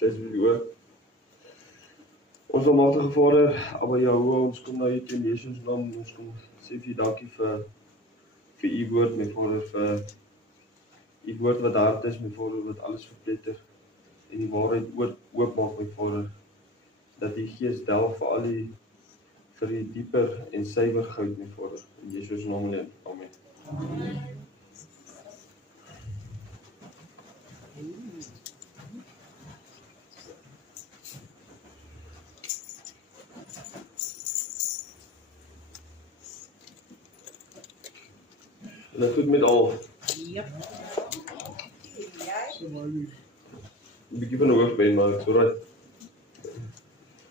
Sê vir die oor. Ons almagtige Vader, Abba Jahoua, ons kom na U in Jesus naam, ons kom sê vir U dankie vir U woord, my Vader, vir U woord wat hard is, my Vader, wat alles verpletter en die waarheid oopmaak, my Vader, dat die Gees delf vir die dieper en suiwer goud, my Vader, in Jesus naam alleen. Amen. En dit goed met al. Yep. Een bietjie van 'n hoofpyn, maar ek's alright.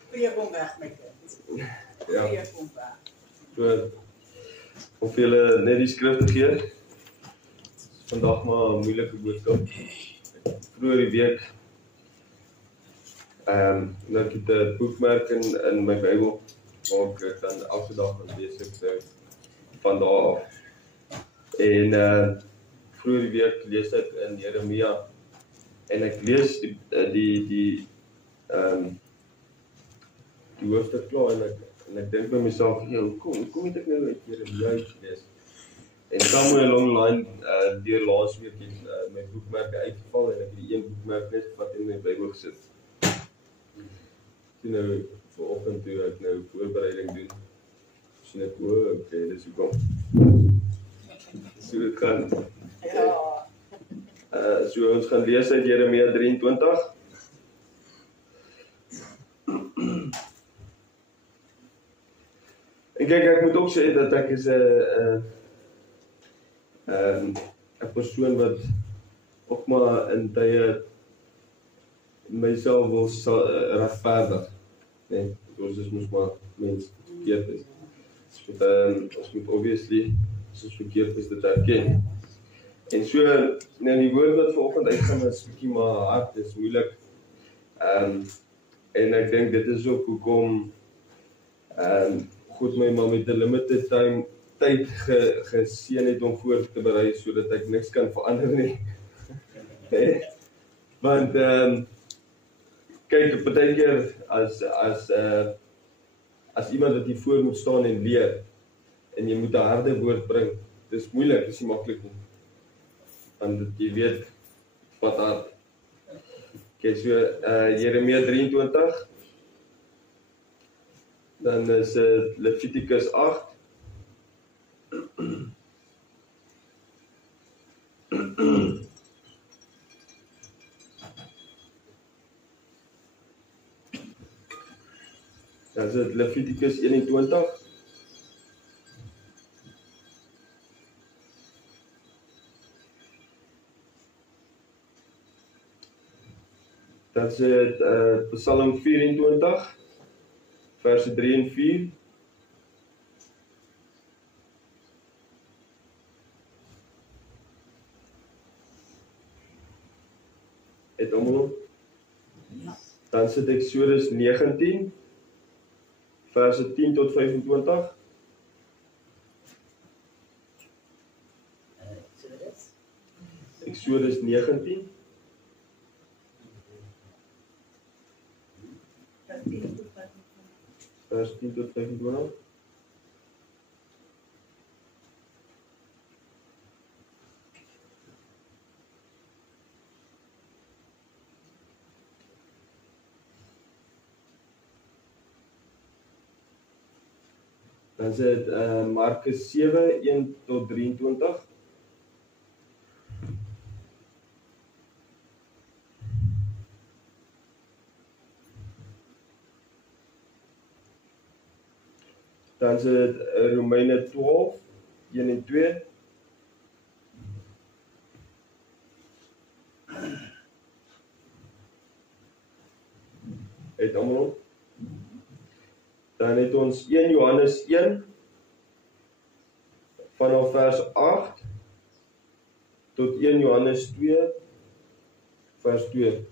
Goeie kom weg met dit. Ja. Goeie kom weg. So, of julle net die skrif te gee. Vandag maar 'n moeilike boodskap. Vroeër die week dat ek het 'n boekmerk in my Bybel waar ek dan elke dag gaan lees ek so van daar af. En vroeër die week lees ek in Jeremia en ek lees die hoofstuk klaar en ek dink by myself, ja, hoekom het ek nou uit Jeremia gelees? En somewhere along the line, deur laas week het my boekmerke uitgeval en ek het die een boekmerk net gevat en in my Bybel gesit. Toe nou vanoggend toe ek nou voorbereiding doen, sien ek, okay, dis hoekom. So dit gaan. Ja. So ons gaan lees uit Jeremia 23. En kyk, ek moet ook sê dat ek is 'n persoon wat ook maar in tye myself wil regverdig. Nee, ons is mos maar mens verkeerd is. Ons moet obviously soos verkeerd is dit erken. En so, nou die woord wat vanoggend uitgaan is bietjie maar hard, is moeilik. En ek dink dit is ook hoekom God my maar met 'n limited time tyd geseën het om voor te berei sodat ek niks kan verander nie. Want kyk, baie keer as iemand wat hier voor moet staan en leer en jy moet 'n harde woord bring, dis moeilik, dis nie maklik nie. Want jy weet wat hard. Okay, so Jeremia 23. Dan is Levitikus 8. Dan is dit Levitikus 21. Dan is dit Psalm 24, verse 3 en 4. Het almal? Ja. Dan is dit Eksodus 19, verse 10 tot 25. Eksodus 19. Vers 10 tot 25. Dan is dit Markus 7, 1 tot 23. Dan is dit Romeine 12, 1 en 2. Het almal? Dan het ons 1 Johannes 1 vanaf vers 8 tot 1 Johannes 2 vers 2.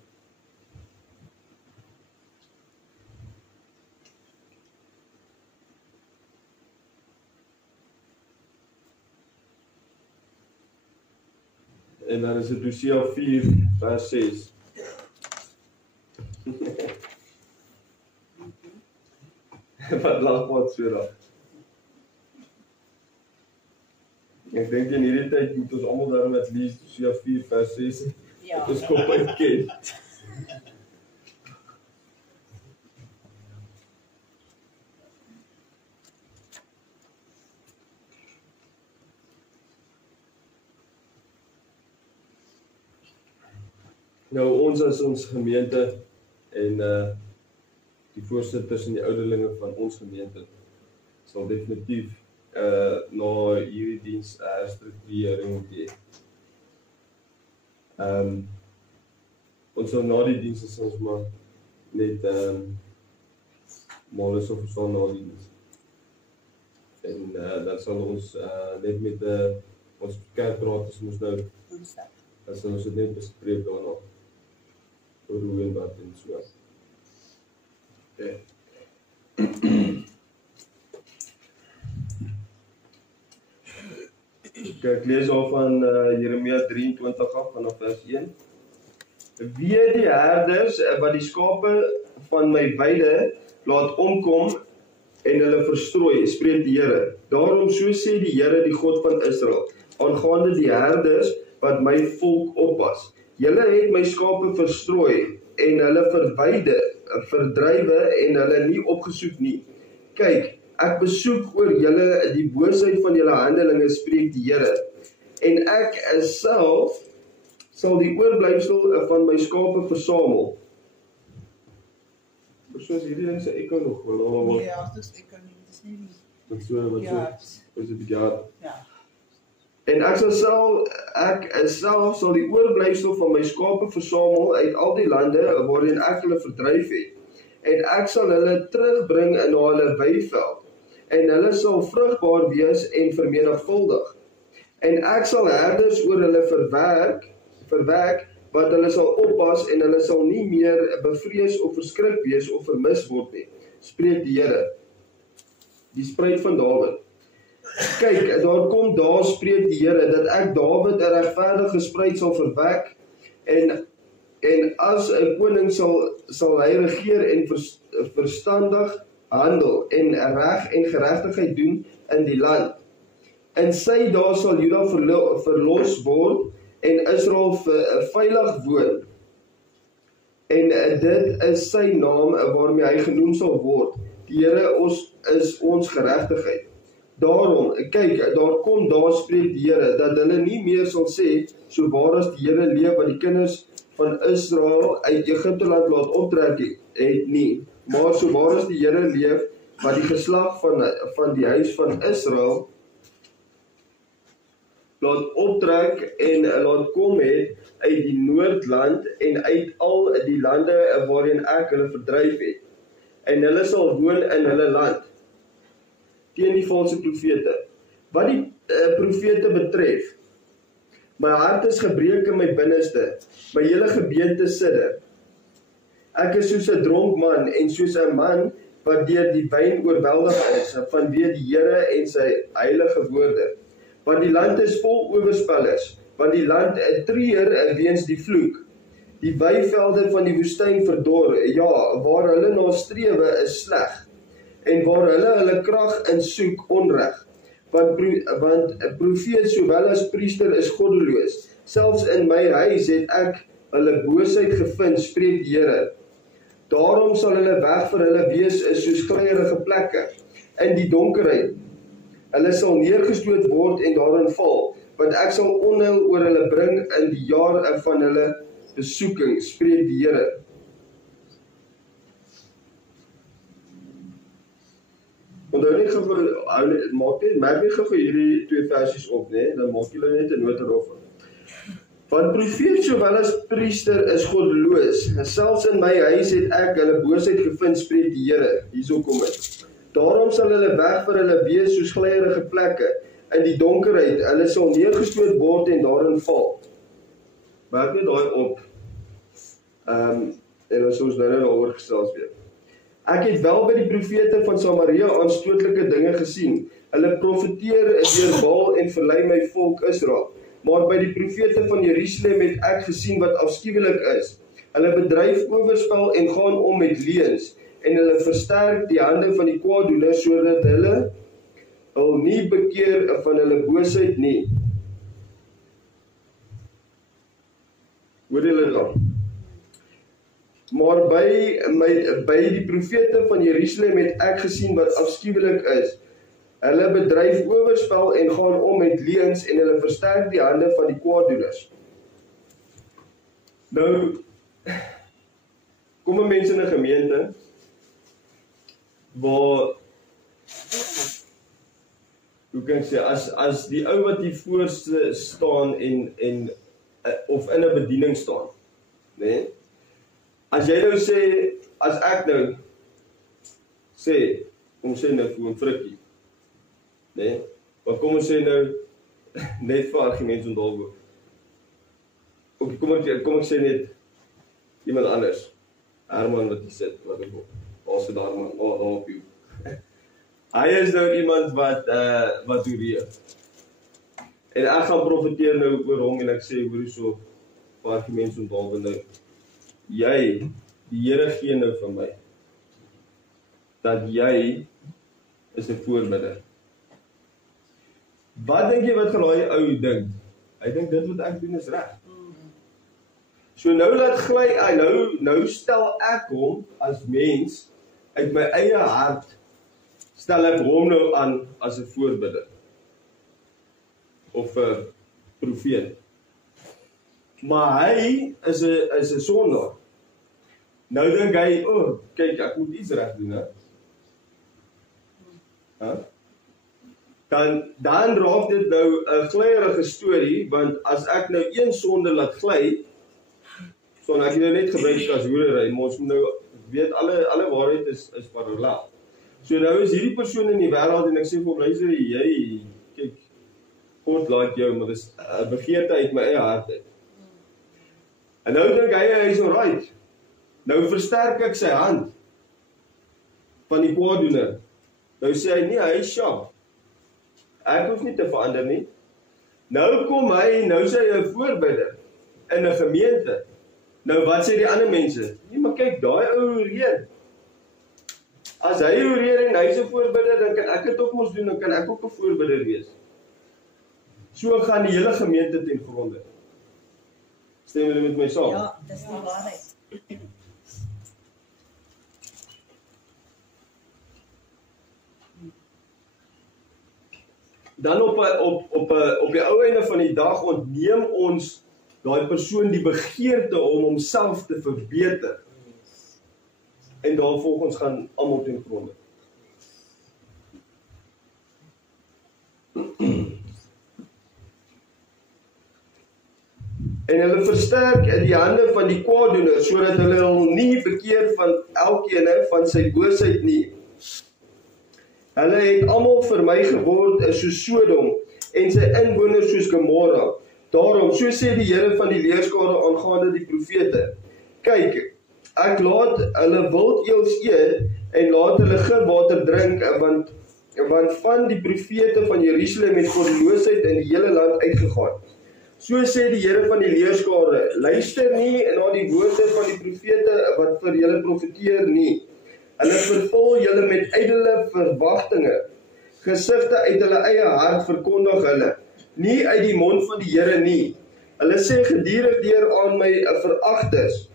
En dan is dit Hosea 4 vers 6. Wat lagpad so daar. Ek dink in hierdie tyd moet ons almal daarom at least so 4 vers 6 Ja. op ons kop uitken. Nou ons as ons gemeente en die voorsitters en die ouderlinge van ons gemeente sal definitief na hierdie diens herstrukturering moet hê. Ons sal na die diens is ons maar net maar is of verstaan na die diens. En dan sal ons net met ons kerkraad as ons nou Woensdag. dan sal ons dit net bespreek daarna. Oor hoe en wat en so. Okay. Ek lees al van Jeremia 23 af vanaf vers 1. Wee die herders wat die skape van my weide laat omkom en hulle verstrooi, spreek die Here. Daarom so sê die Here, die God van Israel, aangaande die herders wat my volk oppas. Julle het my skape verstrooi en hulle verdrywe en hulle nie opgesoek nie. Kyk, ek besoek oor julle die boosheid van julle handelinge, spreek die Here. En ek self sal die oorblyfsel van my skape versamel. Soos hierdie ding se ekko nog wel. Ja, dis ek kan nie, dis nie. Wat so is dit jaar. Ja. En ek self sal die oorblyfsel van my skape versamel uit al die lande waarin ek hulle verdryf het. En ek sal hulle terugbring na hulle weiveld. En hulle sal vrugbaar wees en vermenigvuldig. En ek sal herders oor hulle verwerk wat hulle sal oppas en hulle sal nie meer bevrees of verskrik wees of vermis word nie, spreek die Here. Die spruit van Dawid. Kyk, daar kom daar, spreek die Here, dat ek Dawid 'n regverdige spruit sal verwek en as 'n koning sal hy regeer en verstandig handel en reg en geregtigheid doen in die land. In sy dae sal Juda verlos word en Israel veilig woon. En dit is sy naam waarmee hy genoem sal word. Die Here is ons geregtigheid. Daarom, kyk, daar kom daar, spreek die Here, dat hulle nie meer sal sê, so waar as die Here leef wat die kinders van Israel uit Egipte land laat optrek het nie. Maar so waar as die Here leef wat die geslag van die huis van Israel laat optrek en laat kom het uit die Noordland en uit al die lande waarin ek hulle verdryf het. En hulle sal woon in hulle land. Teen die valse profete. Wat die profete betref, my hart is gebreek in my binneste, my hele gebeente sidder. Ek is soos 'n dronk man en soos 'n man wat deur die wyn oorweldig is vanweë die Here en sy heilige woorde. Want die land is vol oorspellers, want die land treur weens die vloek. Die weivelde van die woestyn verdor, ja, waar hulle na strewe is sleg, en waar hulle krag in soek onreg. Want profeet sowel as priester is goddeloos. Selfs in my huis het ek hulle boosheid gevind, spreek die Here. Daarom sal hulle weg vir hulle wees soos kleierige plekke in die donkerheid. Hulle sal neergestoot word en daarin val, want ek sal onheil oor hulle bring in die jaar van hulle besoeking, spreek die Here. Onthou net maak nie gou hierdie 2 versies op, nee, dan maak julle net 'n nota daarvan. Want profeet sowel as priester is goddeloos. Selfs in my huis het ek hulle boosheid gevind, spreek die Here. Hierso kom dit. Daarom sal hulle weg vir hulle wees soos gleierige plekke in die donkerheid. Hulle sal neergestoot word en daarin val. Maak net daai op. En as ons nou daaroor gesels weer. Ek het wel by die profete van Samaria aanstootlike dinge gesien. Hulle profeteer deur Baal en verlei my volk Israel. Maar by die profete van Jerusalem het ek gesien wat afskuwelik is. Hulle bedryf oorspel en gaan om met leuns. en hulle versterk die hande van die kwaaddoeners, sodat hulle hul nie bekeer van hulle boosheid nie. Hoor julle dan? Maar by die profete van Jerusalem het ek gesien wat afskuwelik is. Hulle bedryf oorspel en gaan om met leuns en hulle versterk die hande van die kwaaddoeners. Nou, kom 'n mens in 'n gemeente waar, hoe kan ek sê, as die ou wat hier voor staan en of in 'n bediening staan, né? As jy nou sê, as ek nou sê, kom sê nou vir 'n frikkie, né? Maar kom ons sê nou net vir argumentsonthaalwoord. Ok, kom ek sê net iemand anders. Herman wat hier sit, wat ek daar sit daar op jou. Hy is nou iemand wat hoereer. En ek gaan profeteer nou oor hom en ek sê hoor so vir argumentsonthaalwoord nou. Jy, die Here gee nou vir my dat jy is 'n voorbidder. Wat dink jy wat gaan daai ou dink? Hy dink dit wat ek doen is reg. So nou laat gly, nou stel ek hom as mens uit my eie hart, stel ek hom nou aan as 'n voorbidder of 'n profeet. Maar hy is 'n sondaar. Nou dink hy, kyk, ek moet iets reg doen, hè? Dan raak dit nou 'n glyerige storie, want as ek nou een sonde laat gly, so ek het nou net gebruik as hoerery, maar ons moet nou weet alle waarheid is parallel. So nou is hierdie persoon in die wêreld en ek sê vir hom, luister jy, kyk, God laat jou, maar dis 'n begeerte uit my eie hart uit. En nou dink hy is alright. Nou versterk ek sy hand van die kwaaddoener. Nou sê hy, nee, hy is sharp. Ek hoef nie te verander nie. Nou kom hy, nou sê hy 'n voorbidder in 'n gemeente. Nou wat sê die ander mense? Nee, maar kyk, daai ou reën. As hy reën en hy's 'n voorbidder, dan kan ek dit ook mos doen, dan kan ek ook 'n voorbidder wees. So gaan die hele gemeente ten gronde. Stem julle met my saam? Ja, dis die waarheid. Dan op die ou einde van die dag ontneem ons daai persoon die begeerte om homself te verbeter. En dan volgens gaan almal ten gronde. En hulle versterk die hande van die kwaaddoeners, sodat hulle hom nie bekeer van elkeen van sy boosheid nie. Hulle het almal vir my geword soos Sodom en sy inwoners soos Gomorra. Daarom, so sê die Here van die leerskare aangaande die profete. Kyk, ek laat hulle wildeels eet en laat hulle gifwater drink, want van die profete van Jerusalem het goddeloosheid in die hele land uitgegaan. So sê die Here van die leerskare, luister nie na die woorde van die profete wat vir julle profeteer nie. Hulle vervul julle met ydelle verwagtinge. Gesigte uit hulle eie hart verkondig hulle, nie uit die mond van die Here nie. Hulle sê gedurig deur aan my veragters.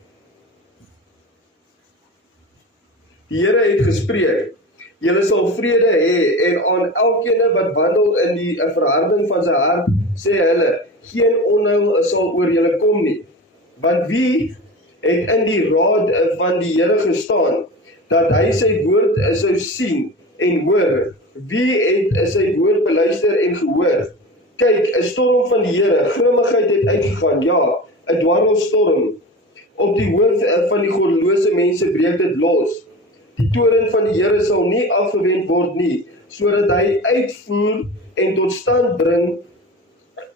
Die Here het gespreek, julle sal vrede hê, en aan elkeen wat wandel in die verharding van sy hart, sê hulle, geen onheil sal oor julle kom nie. Want wie het in die raad van die Here gestaan, dat hy sy woord sou sien en hoor? Wie het sy woord beluister en gehoor? Kyk, 'n storm van die Here, grimmigheid het uitgegaan, ja, 'n dwarrelstorm. Op die hoof van die goddelose mense breek dit los. Die toorn van die Here sal nie afgewend word nie, sodat hy uitvoer en tot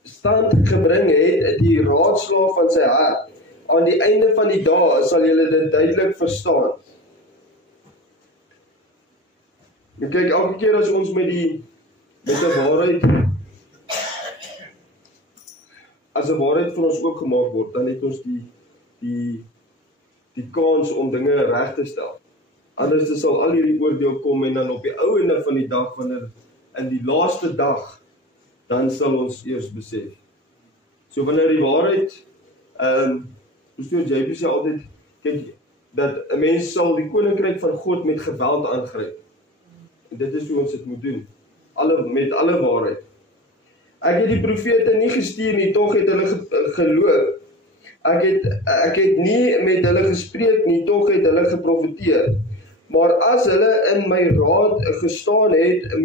stand gebring het die raadslae van sy hart. Aan die einde van die dae sal julle dit duidelik verstaan. En kyk, elke keer as ons met 'n waarheid, as 'n waarheid vir ons oopgemaak word, dan het ons die kans om dinge reg te stel. Anders sal al hierdie oordeel kom en dan op die ou einde van die dag, wanneer in die laaste dag, dan sal ons eers besef. So wanneer die waarheid, Pastoor JP sê altyd, kyk, dat 'n mens sal die koninkryk van God met geweld aangryp. En dit is hoe ons dit moet doen, met alle waarheid. Ek het die profete nie gestuur nie, tog het hulle geloop. Ek het nie met hulle gespreek nie, tog het hulle geprofeteer. Maar as hulle in my raad gestaan het,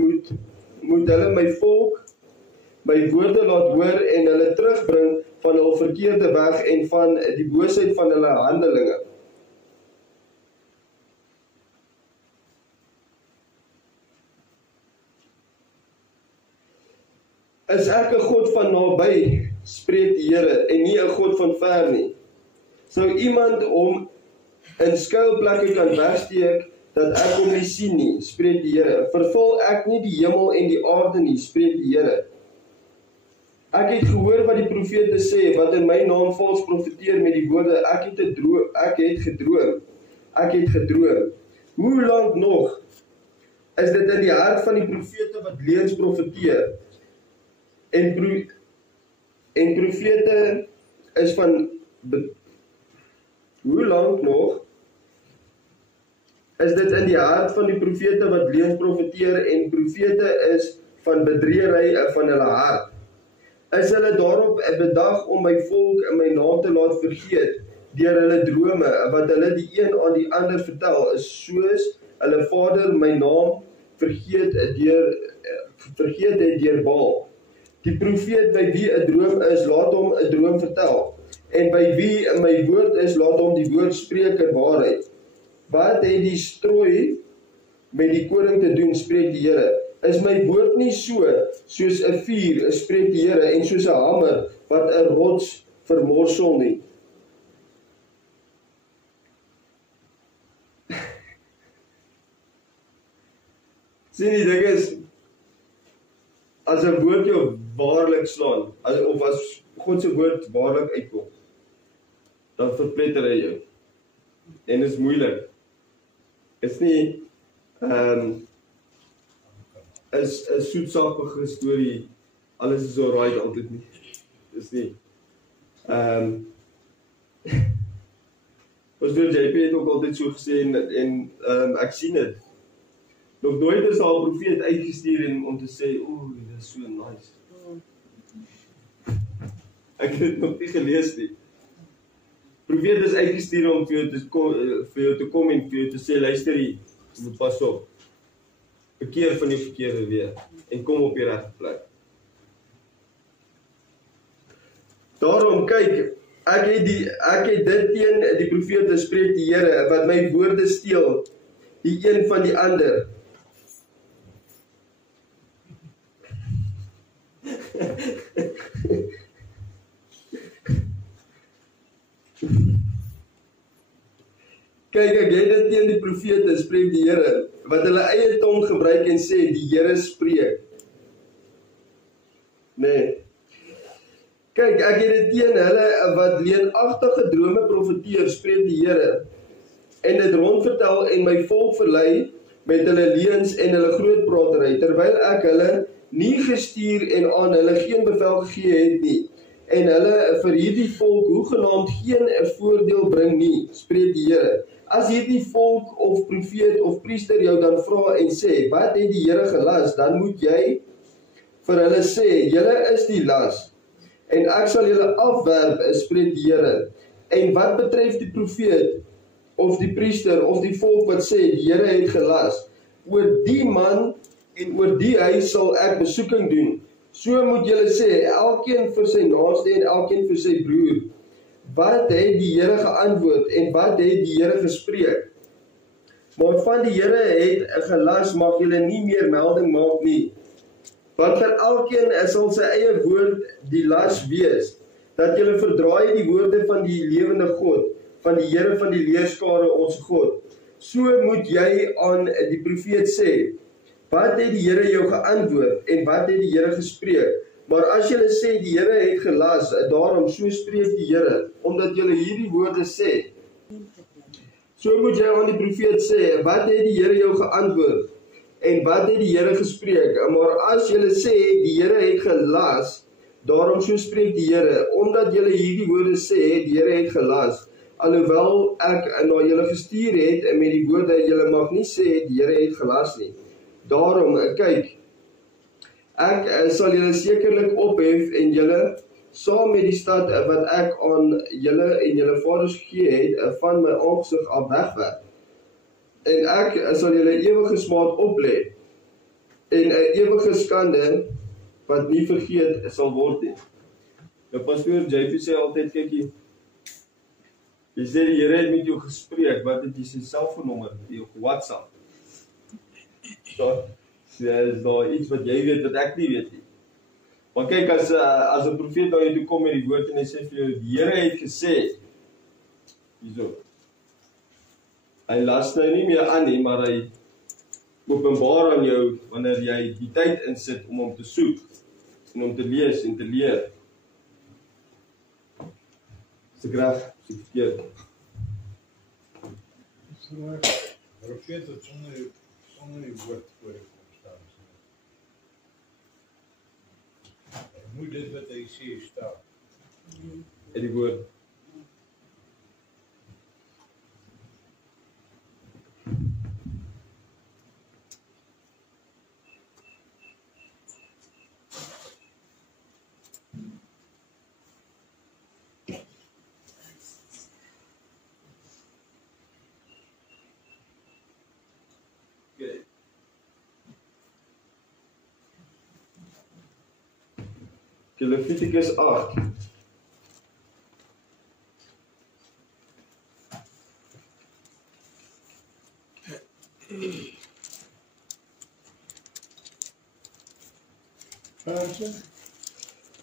moet hulle my volk, my woorde laat hoor en hulle terugbring van hul verkeerde weg en van die boosheid van hulle handelinge. Is ek 'n God van naby, spreek die Here, en nie 'n God van ver nie? Sou iemand hom in skuilplekke kan wegsteek, dat ek hom nie sien nie, spreek die Here. Vervul ek nie die hemel en die aarde nie, spreek die Here. Ek het gehoor wat die profete sê, wat in my naam vals profeteer met die woorde, ek het gedroom. Hoe lank nog is dit in die hart van die profete wat leuns profeteer? En profete is van, hoe lank nog is dit in die hart van die profete wat leuns profeteer en profete is van bedriegery van hulle hart? Is hulle daarop bedag om my volk in my naam te laat vergeet, deur hulle drome, wat hulle die een aan die ander vertel, is soos hulle vader my naam vergeet het deur Baal. Die profeet by wie 'n droom is, laat hom 'n droom vertel, en by wie my woord is, laat hom die woord spreek in waarheid. Wat het die strooi met die koring te doen, spreek die Here? Is my woord nie soos 'n vuur, spreek die Here, en soos 'n hamer, wat 'n rots vermorsel nie? Sien, die ding is, as 'n woord jou waarlik slaan, of as God se woord waarlik uitkom, dan verpletter hy jou. En is moeilik. Is nie, is 'n soetsappige storie, alles is alright altyd nie. Is nie. Pastoor JP het ook altyd so gesê, en ek sien dit. Nog nooit is al 'n profeet uitgestuur om te sê, dit is so nice. Ek het dit nog nie gelees nie. Profeet is uitgestuur om vir jou te kom en vir jou te sê, luister hier, pas op. Bekeer van die verkeerde weer en kom op die regte plek. Daarom kyk, ek het dit teen die profete, spreek die Here, wat my woorde steel, die een van die ander. Kyk, ek het dit teen die profete, spreek die Here, wat hulle eie tong gebruik en sê, die Here spreek. Nee. Kyk, ek het dit teen hulle wat leenagtige drome profeteer, spreek die Here, en dit rondvertel en my volk verlei met hulle leuns en hulle grootpratery, terwyl ek hulle nie gestuur en aan hulle geen bevel gegee het nie, en hulle vir hierdie volk hoegenaamd geen voordeel bring nie, spreek die Here. As hierdie volk of profeet of priester jou dan vra en sê, wat het die Here gelas, dan moet jy vir hulle sê, julle is die las, en ek sal julle afwerp, spreek die Here. En wat betref die profeet, of die priester, of die volk wat sê, die Here het gelas, oor die man en oor die huis sal ek besoeking doen. So moet julle sê, elkeen vir sy naaste en elkeen vir sy broer. Wat het die Here geantwoord en wat het die Here gespreek? Maar van die Here het gelas, mag julle nie meer melding maak nie. Want vir elkeen sal sy eie woord die las wees, dat julle verdraai die woorde van die lewende God, van die Here van die leerskare ons God. So moet jy aan die profeet sê, wat het die Here jou geantwoord en wat het die Here gespreek? Maar as julle sê die Here het gelas, daarom so spreek die Here, omdat julle hierdie woorde sê. So moet jy aan die profeet sê, wat het die Here jou geantwoord? En wat het die Here gespreek? Maar as julle sê, die Here het gelas, daarom so spreek die Here, omdat julle hierdie woorde sê, die Here het gelas, alhoewel ek na julle gestuur het, en met die woorde, julle mag nie sê, die Here het gelas nie. Daarom, kyk, ek sal julle sekerlik ophef, en julle, saam met die stad, wat ek aan julle en julle vaders gegee het, van my aangesig af wegwerp. En ek sal julle ewige smaad oplê, en 'n ewige skande, wat nie vergeet sal word nie. Nou pastoor JP sê altyd, kykie, jy sê die Here het met jou gespreek, wat het jy sy selfoonnommer, jou WhatsApp? So, is daar iets wat jy weet, wat ek nie weet nie. Maar kyk, as 'n profeet na jou toe kom met die woord, en hy sê vir jou, die Here het gesê, hierso, hy las nou nie meer aan nie, maar hy openbaar aan jou, wanneer jy die tyd insit, om hom te soek, en om te lees en te leer. Is ek reg? Is ek verkeerd? Profeet het sonder die woord voor die kom staan. Hy moet dit wat hy sê staan. In die woord. Levitikus 8.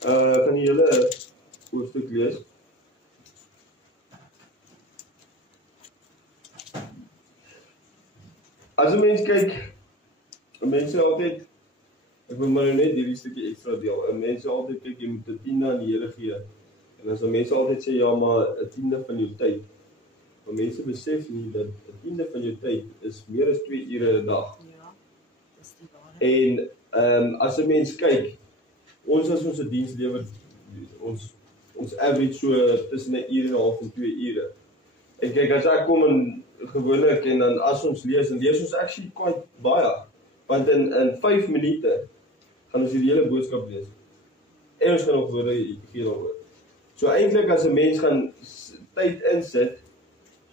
Kan jy julle hoofstuk lees? As 'n mens kyk, mense altyd, ek wil maar net hierdie stukkie ekstra deel. Mense altyd kyk, jy moet 'n tiende aan die Here gee. En as mense altyd sê, ja, maar 'n tiende van jou tyd. Maar mense besef nie dat 'n tiende van jou tyd is meer as 2 ure 'n dag. Ja, dis die waarheid. En as 'n mens kyk, ons as ons 'n diens lewer, ons average so tussen 'n uur en 'n half en 2 ure. En kyk, as ek kom en gewoonlik en dan as ons lees, en lees ons actually quite baie. Want in 5 minute gaan ons die hele boodskap lees. En ons gaan nog woorde gee daaroor. So eintlik as 'n mens gaan tyd insit,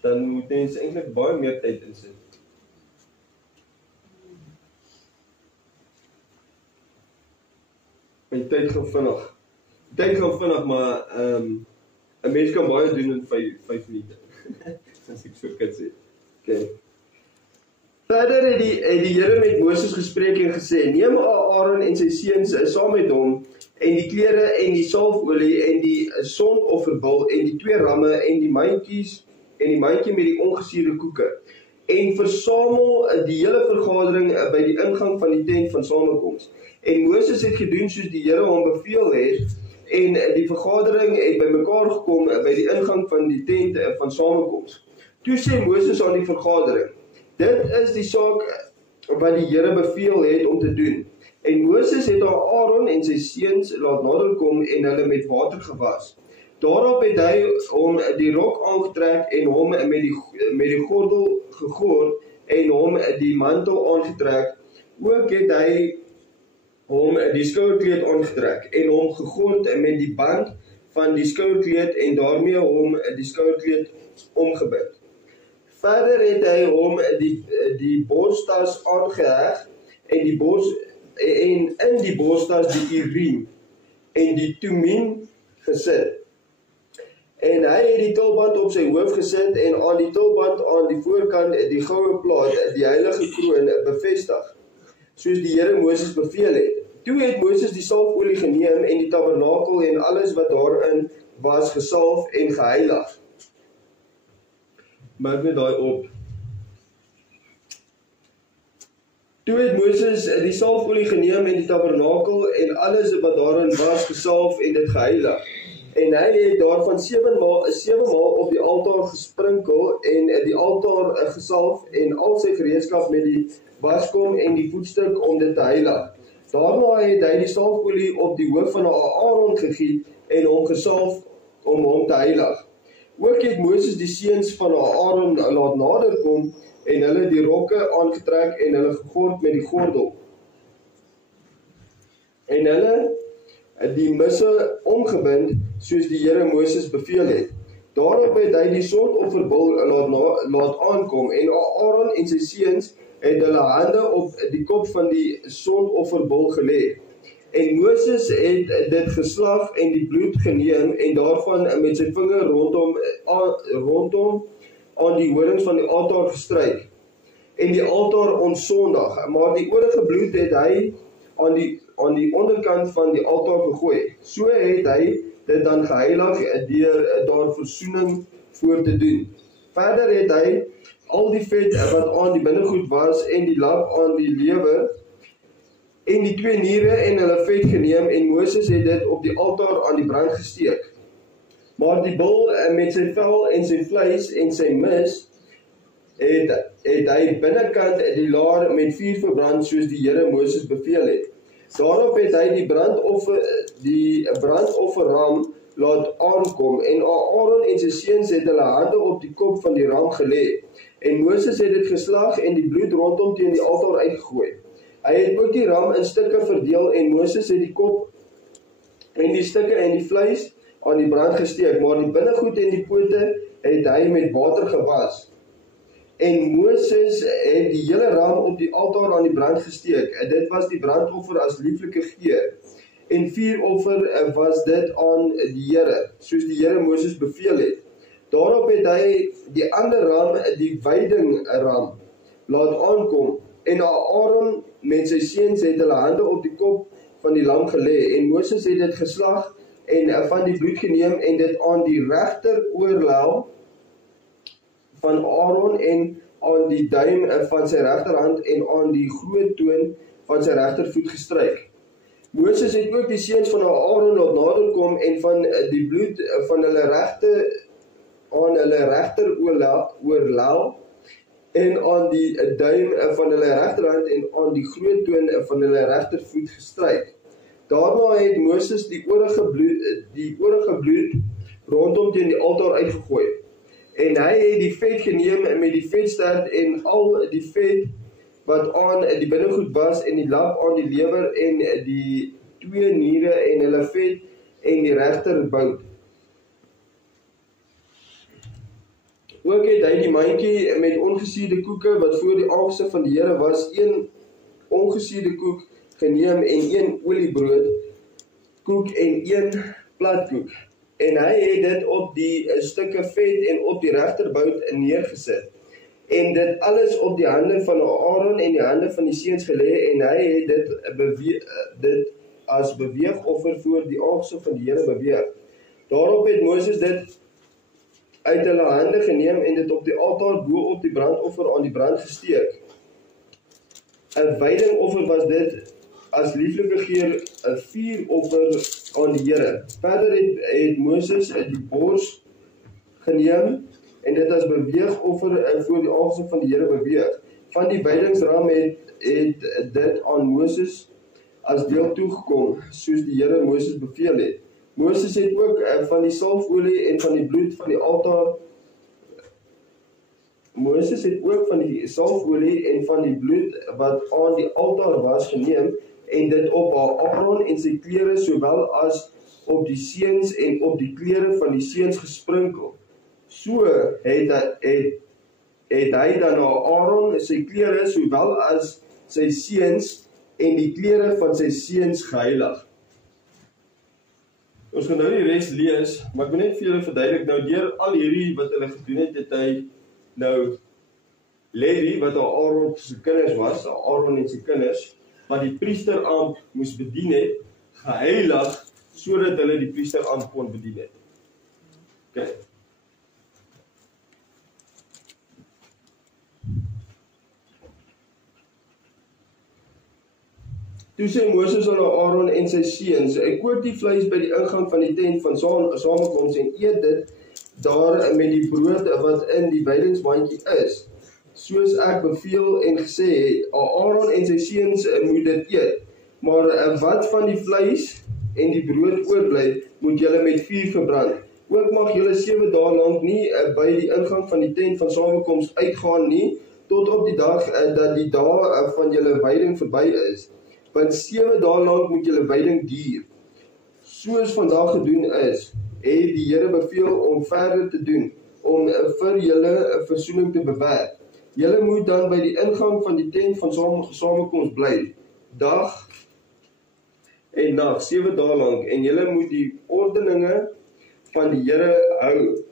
dan moet mens eintlik baie meer tyd insit. My tyd gaan vinnig. Tyd gaan vinnig, maar 'n mens kan baie doen in 5 minute. As ek so kan sê. Okay. Verder het die Here met Moses gespreek en gesê, neem Aaron en sy seuns saam met hom, en die klere en die salfolie en die sondofferbul en die 2 ramme en die mandjie met die ongesuurde koeke, en versamel die hele vergadering by die ingang van die tent van samekoms. En Moses het gedoen soos die Here hom beveel het, en die vergadering het bymekaar gekom by die ingang van die tent van samekoms. Toe sê Moses aan die vergadering, dit is die saak wat die Here beveel het om te doen. En Moses het Aaron en sy seuns laat naderkom en hulle met water gewas. Daarop het hy hom die rok aangetrek en hom met die gordel gegord en hom die mantel aangetrek. Ook het hy hom die skouerkleed aangetrek en hom gegord met die band van die skouerkleed en daarmee hom die skouerkleed omgebind. Verder het hy hom die borstas aangeheg en in die borstas die Urim en die Tumim gesit. En hy het die tulband op sy hoof gesit en aan die tulband aan die voorkant die goue plaat, die heilige kroon bevestig, soos die Here Moses beveel het. Toe het Moses die salfolie geneem en die tabernakel en alles wat daarin was gesalf en geheilig. Merk net daai op. Toe het Moses die salfolie geneem en die tabernakel en alles wat daarin was gesalf en dit geheilig. En hy het daarvan 7 maal op die altaar gesprinkel en die altaar gesalf en al sy gereedskap met die waskom en die voetstuk om dit te heilig. Daarna het hy die salfolie op die hoof van Aaron gegiet en hom gesalf om hom te heilig. Ook het Moses die seuns van Aaron laat naderkom en hulle die rokke aangetrek en hulle gegord met die gordel. En hulle die misse omgebind soos die Here Moses beveel het. Daarop het hy die sondofferbul laat aankom en Aaron en sy seuns het hulle hande op die kop van die sondofferbul gelê. En Moses het dit geslag en die bloed geneem en daarvan met sy vinger rondom aan die horings van die altaar gestryk. En die altaar ontsondig, maar die oorige bloed het hy aan die onderkant van die altaar gegooi. So het hy dit dan geheilig deur daar versoening voor te doen. Verder het hy al die vet wat aan die binnegoed was en die lap aan die lewer en die 2 niere en hulle vet geneem en Moses het dit op die altaar aan die brand gesteek. Maar die bul met sy vel en sy vleis en sy mis het hy binnekant die laar met vuur verbrand soos die Here Moses beveel het. Daarop het hy die brandofferram laat aankom en Aaron en sy seuns het hulle hande op die kop van die ram gelê. En Moses het dit geslag en die bloed rondom teen die altaar uitgegooi. Hy het ook die ram in stukke verdeel en Moses het die kop en die stukke en die vleis aan die brand gesteek, maar die binnegoed en die pote het hy met water gewas. En Moses het die hele ram op die altaar aan die brand gesteek. Dit was die brandoffer as lieflike geur. En vuuroffer was dit aan die Here, soos die Here Moses beveel het. Daarop het hy die ander ram, die wyding ram, laat aankom. En Aaron met sy seuns het hulle hande op die kop van die lam gelê. En Moses het dit geslag en van die bloed geneem en dit aan die regter oorlel van Aaron en aan die duim van sy regterhand en aan die groot toon van sy regtervoet gestryk. Moses het ook die seuns van Aaron laat naderkom en van die bloed van hulle regter oorlel en aan die duim van hulle regterhand en aan die groot toon van hulle regtervoet gestryk. Daarna het Moses die oorige bloed rondom teen die altaar uitgegooi. En hy het die vet geneem met die vetstert en al die vet wat aan die binnegoed was en die lap aan die lewer en die 2 niere en hulle vet en die regterbout. Ook het hy die mandjie met ongesierde koeke wat voor die aangesig van die Here was, 1 ongesierde koek geneem en 1 oliebrood koek en 1 platkoek. En hy het dit op die stukke vet en op die regterbout neergesit. En dit alles op die hande van Aaron en die hande van die seuns gelê en hy het dit as beweegoffer voor die aangesig van die Here beweeg. Daarop het Moses dit uit hulle hande geneem en dit op die altaar bo op die brandoffer aan die brand gesteek. 'n wydingoffer was dit as lieflike geur, 'n vuuroffer aan die Here. Verder het Moses die bors geneem en dit as beweegoffer voor die aangesig van die Here beweeg. Van die wydingsram het dit aan Moses as deel toegekom, soos die Here Moses beveel het. Moses het ook van die salfolie en van die bloed van die altaar wat aan die altaar was geneem en dit op Aaron en sy klere sowel as op die seuns en op die klere van die seuns gesprinkel. So het hy dan Aaron sy klere sowel as sy seuns en die klere van sy seuns geheilig. Ons gaan nou die res lees, maar ek wil net vir julle verduidelik, nou deur al hierdie wat hulle gedoen het hy nou Levi, wat Aaron se kinders was, Aaron en sy kinders, wat die priesterambt moes bedien het, geheilig, sodat hulle die priesterambt kon bedien het. Okay. Toe sê Moses aan Aaron en sy seuns, kook die vleis by die ingang van die tent van samekoms en eet dit daar met die brood wat in die wydingsmandjie is, soos ek beveel en gesê het. Aaron en sy seuns moet dit eet, maar wat van die vleis en die brood oorbly, moet julle met vuur verbrand. Ook mag julle 7 dae lank nie by die ingang van die tent van samekoms uitgaan nie, tot op die dag dat die dae van julle wyding verby is. Want 7 dae lank moet julle wyding duur. Soos vandag gedoen is, het die Here beveel om verder te doen, om vir julle versoening te bewerk. Julle moet dan by die ingang van die tent van samekoms bly, dag en nag, 7 dae lank, en julle moet die ordeninge van die Here hou,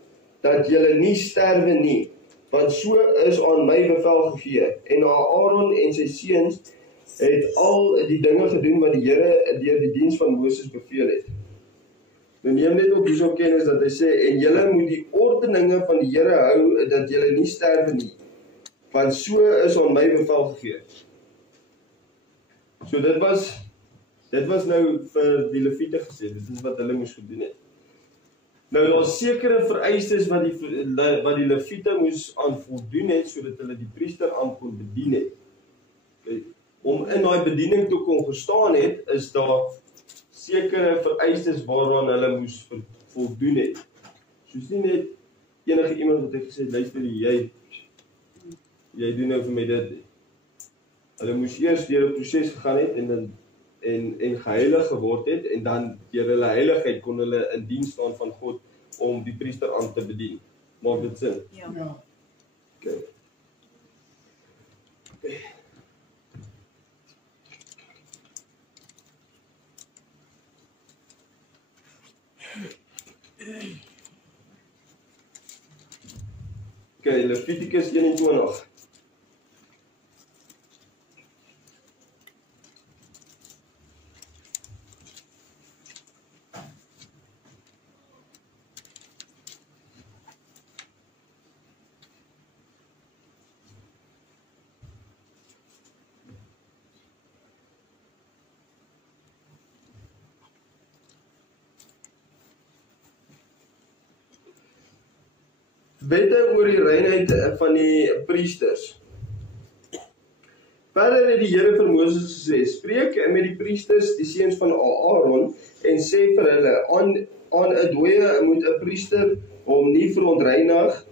dat julle nie sterwe nie, want so is aan my bevel gegee. En Aaron en sy seuns het al die dinge gedoen wat die Here deur die diens van Moses beveel het. Nou neem net ook hierso kennis dat hy sê, en julle moet die ordeninge van die Here hou, dat julle nie sterwe nie, want so is aan my bevel gegee. So dit was nou vir die Lewiete gesê, dit is wat hulle moes gedoen het. Nou daar is sekere vereistes wat die Lewiete moes aan voldoen het, sodat hulle die priesterambt kon bedien het. Okay. Om in daai bediening te kon gestaan het, is daar sekere vereistes waaraan hulle moes voldoen het. Soos nie net enige iemand wat het gesê, luister jy doen nou vir my dit. Hulle moes eers deur 'n proses gegaan het en geheilig geword het, en dan deur hulle heiligheid kon hulle in diens staan van God om die priesterambt te bedien. Maak dit sin? Ja. Okay. Okay, Levitikus 21. Wette oor die reinheid van die priesters. Verder het die Here vir Moses gesê, spreek met die priesters, die seuns van Aaron, en sê vir hulle, aan 'n dooie moet 'n priester hom nie verontreinig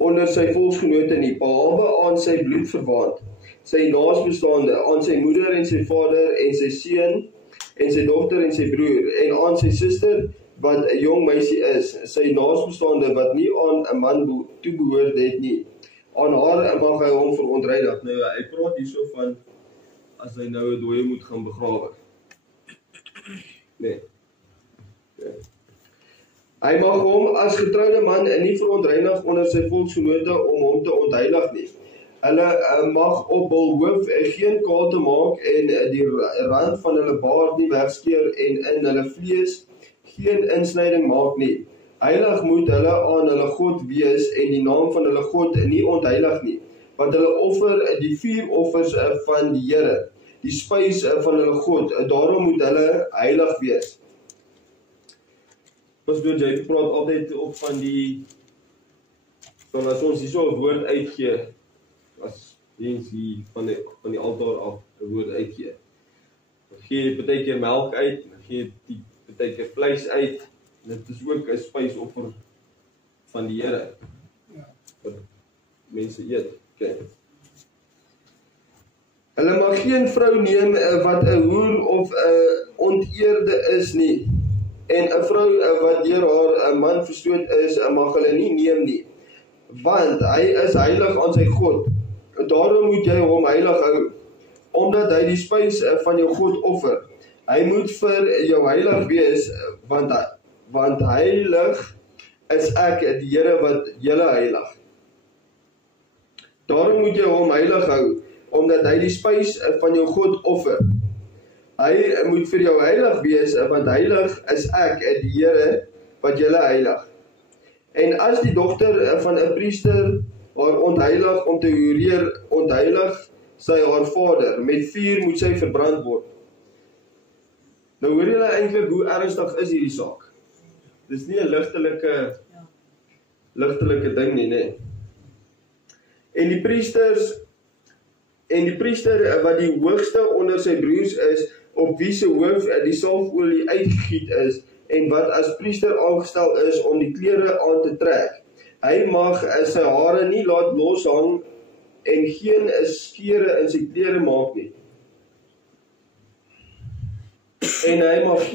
onder sy volksgenote nie, behalwe aan sy bloedverwant, sy naasbestaande, aan sy moeder en sy vader en sy seun en sy dogter en sy broer, en aan sy suster wat 'n jong meisie is, sy naasbestaande wat nie aan 'n man toebehoort het nie. Aan haar mag hy hom verontreinig. Nou hy praat hierso van as hy nou 'n dooie moet gaan begrawe. Nee. Okay. Hy mag hom as getroude man nie verontreinig onder sy volksgenote om hom te ontheilig nie. Hulle mag op hul hoof geen kaal te maak en die rand van hulle baard nie wegskeer en in hulle vlees geen insnyding maak nie. Heilig moet hulle aan hulle God wees en die naam van hulle God nie ontheilig nie, want hulle offer die vuuroffers van die Here, die spys van hulle God, daarom moet hulle heilig wees. Pastor Jy praat altyd op van as ons hierso 'n woord uitgee, as diens hier van die altaar af 'n woord uitgee. Dan gee jy baie keer melk uit, dan gee jy baie keer vleis uit. Dit is ook 'n spysoffer van die Here. Ja. Wat mense eet. Okay. Hulle mag geen vrou neem wat 'n hoer of 'n onteerde is nie. En 'n vrou wat deur haar 'n man verstoot is, mag hulle nie neem nie. Want hy is heilig aan sy God. Daarom moet jy hom heilig hou, omdat hy die spys van jou God offer. Hy moet vir jou heilig wees, want heilig is ek, die Here wat julle heilig. Daarom moet jy hom heilig hou, omdat hy die spys van jou God offer. Hy moet vir jou heilig wees, want heilig is ek, die Here wat julle heilig. En as die dogter van 'n priester haar ontheilig om te hoereer ontheilig haar vader, met vuur moet sy verbrand word. Nou hoor julle eintlik hoe ernstig is hierdie saak. Dis nie 'n ligtelike ding nie, nee. En die priester wat die hoogste onder sy broers is, op wie se hoof die salfolie uitgegiet is, en wat as priester aangestel is om die klere aan te trek. Hy mag sy hare nie laat loshang en geen skeure in sy klere maak nie. En hy mag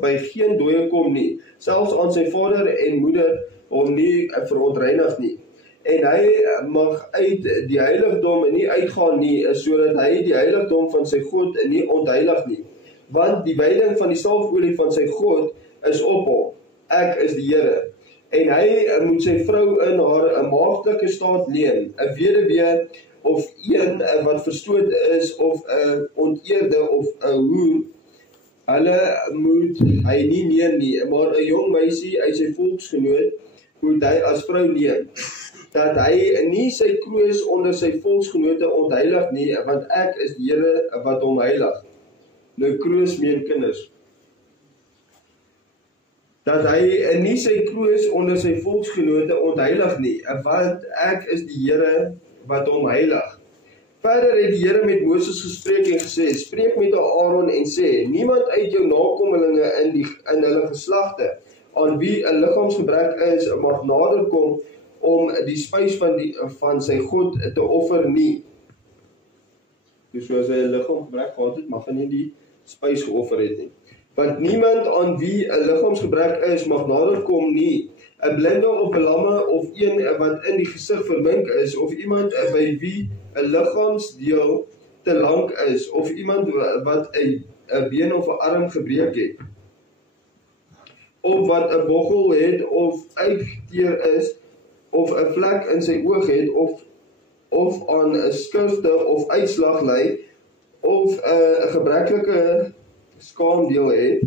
by geen dooie kom nie, selfs aan sy vader en moeder hom nie verontreinig nie. En hy mag uit die heiligdom nie uitgaan nie, sodat hy die heiligdom van sy God nie ontheilig nie. Want die wijding van die salfolie van sy God is op hom. Ek is die Here. En hy moet sy vrou in haar maagdelike staat leen, 'n weduwee of een wat verstoot is, of 'n onteerde of 'n hoer. Hulle moet hy nie neem nie, maar 'n jong meisie uit sy volksgenoot moet hy as vrou neem, dat hy nie sy kroos onder sy volksgenote ontheilig nie, want ek is die Here wat hom heilig. Nou kroos meen kinders. Dat hy nie sy kroos onder sy volksgenote ontheilig nie, want ek is die Here wat hom heilig. Verder het die Here met Moses gespreek en gesê, spreek met Aaron en sê, niemand uit jou nakommelinge in hulle geslagte, aan wie 'n liggaamsgebrek is, mag nader kom om die spys van sy God te offer nie. Dus soos hy 'n liggaamsgebrek gehad het, mag hy nie die spys geoffer het nie. Want niemand aan wie 'n liggaamsgebrek is, mag nader kom nie. 'n blinde of 'n lamme, of een wat in die gesig vermink is, of iemand by wie 'n liggaamsdeel te lank is, of iemand wat 'n been of 'n arm gebreek het, of wat 'n boggel het, of uitgeteer is, of 'n vlek in sy oog het, of aan 'n skurfte of uitslag ly, of 'n gebreklike skaamdeel het.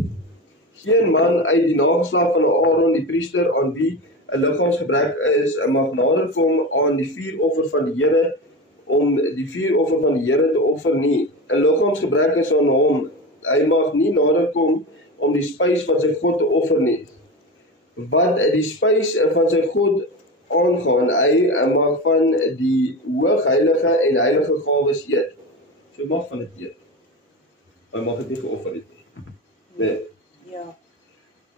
Geen man uit die nageslag van Aaron die priester aan wie 'n liggaamsgebrek is, mag nader kom aan die vuuroffer van die Here om die vuuroffer van die Here te offer nie. 'n liggaamsgebrek is aan hom. Hy mag nie nader kom om die spys van sy God te offer nie. Wat die spys van sy God aangaan, hy mag van die hoogheilige en heilige gawes eet. So hy mag van dit eet. Hy mag dit nie geoffer het nie. Nee. Ja.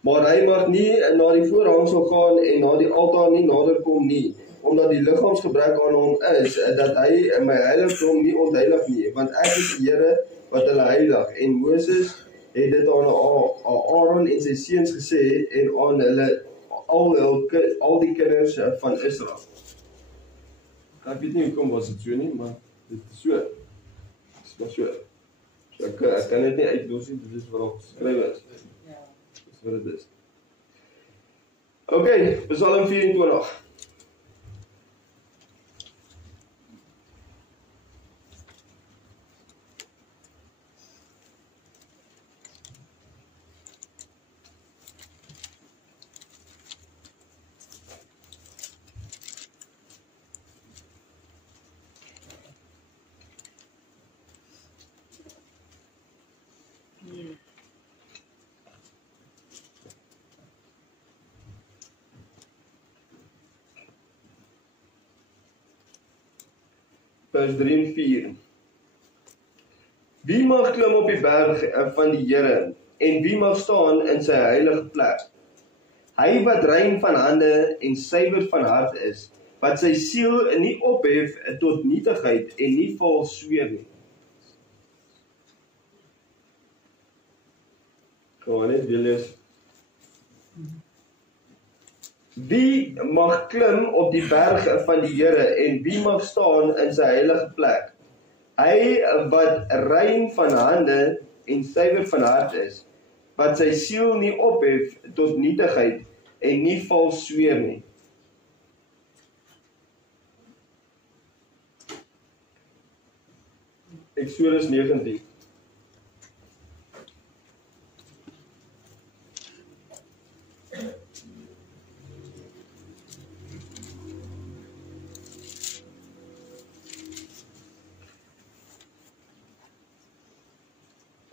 Maar hy mag nie na die voorhangsel gaan en na die altaar nie nader kom nie, omdat die liggaamsgebrek aan hom is, dat hy my heiligdom nie ontheilig nie, want ek is die Here wat hulle heilig. En Moses het dit aan Aaron en sy seuns gesê en aan hulle al die kinders van Israel. Ek weet nie hoekom was dit so nie, maar dit is so. Dit is maar so. So ek kan dit nie uitlos nie, dit is wat al geskryf is. Ja. Dit is wat dit is. Okay, Psalm 24. Vers 3 en 4. Wie mag klim op die berg van die Here, en wie mag staan in sy heilige plek? Hy wat rein van hande en suiwer van hart is, wat sy siel nie ophef tot nietigheid en nie vals sweer nie. Kom aan, net weer lees. Wie mag klim op die berg van die Here, en wie mag staan in sy heilige plek? Hy wat rein van hande en suiwer van hart is, wat sy siel nie ophef tot nietigheid en nie vals sweer nie. Eksodus 19.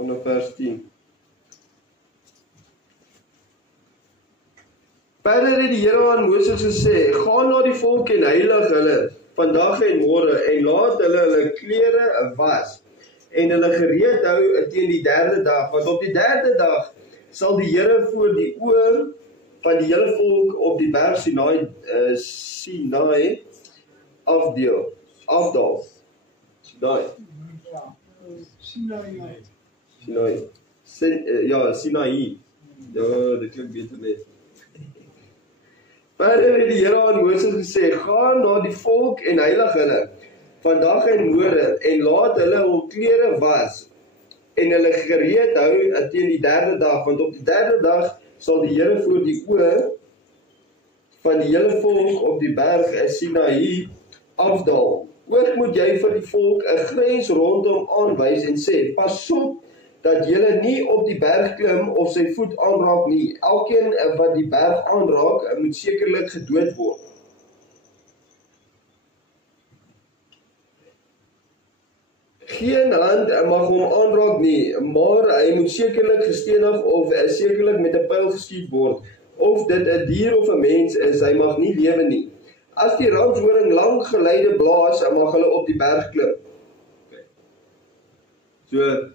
vanaf vers 10. Verder het die Here aan Moses gesê, gaan na die volk en heilig hulle vandag en môre en laat hulle klere was en hulle gereed hou teen die derde dag, want op die derde dag sal die Here voor die oë van die hele volk op die berg Sinai afdaal. Sinai. Ja, dit klink beter net. Verder het die Here aan Moses gesê, gaan na die volk en heilig hulle vandag en môre en laat hulle hul klere was en hulle gereed hou teen die derde dag, want op die derde dag sal die Here voor die oë van die hele volk op die berg Sinai afdaal. Ook moet jy vir die volk 'n grens rondom aanwys en sê, pas op dat julle nie op die berg klim of sy voet aanraak nie. Elkeen wat die berg aanraak, moet sekerlik gedood word. Geen hand mag hom aanraak nie, maar hy moet sekerlik gestenig of sekerlik met 'n pyl geskiet word. Of dit 'n dier of 'n mens is, hy mag nie lewe nie. As die ramshoring lang geluide blaas, mag hulle op die berg klim. Okay. So,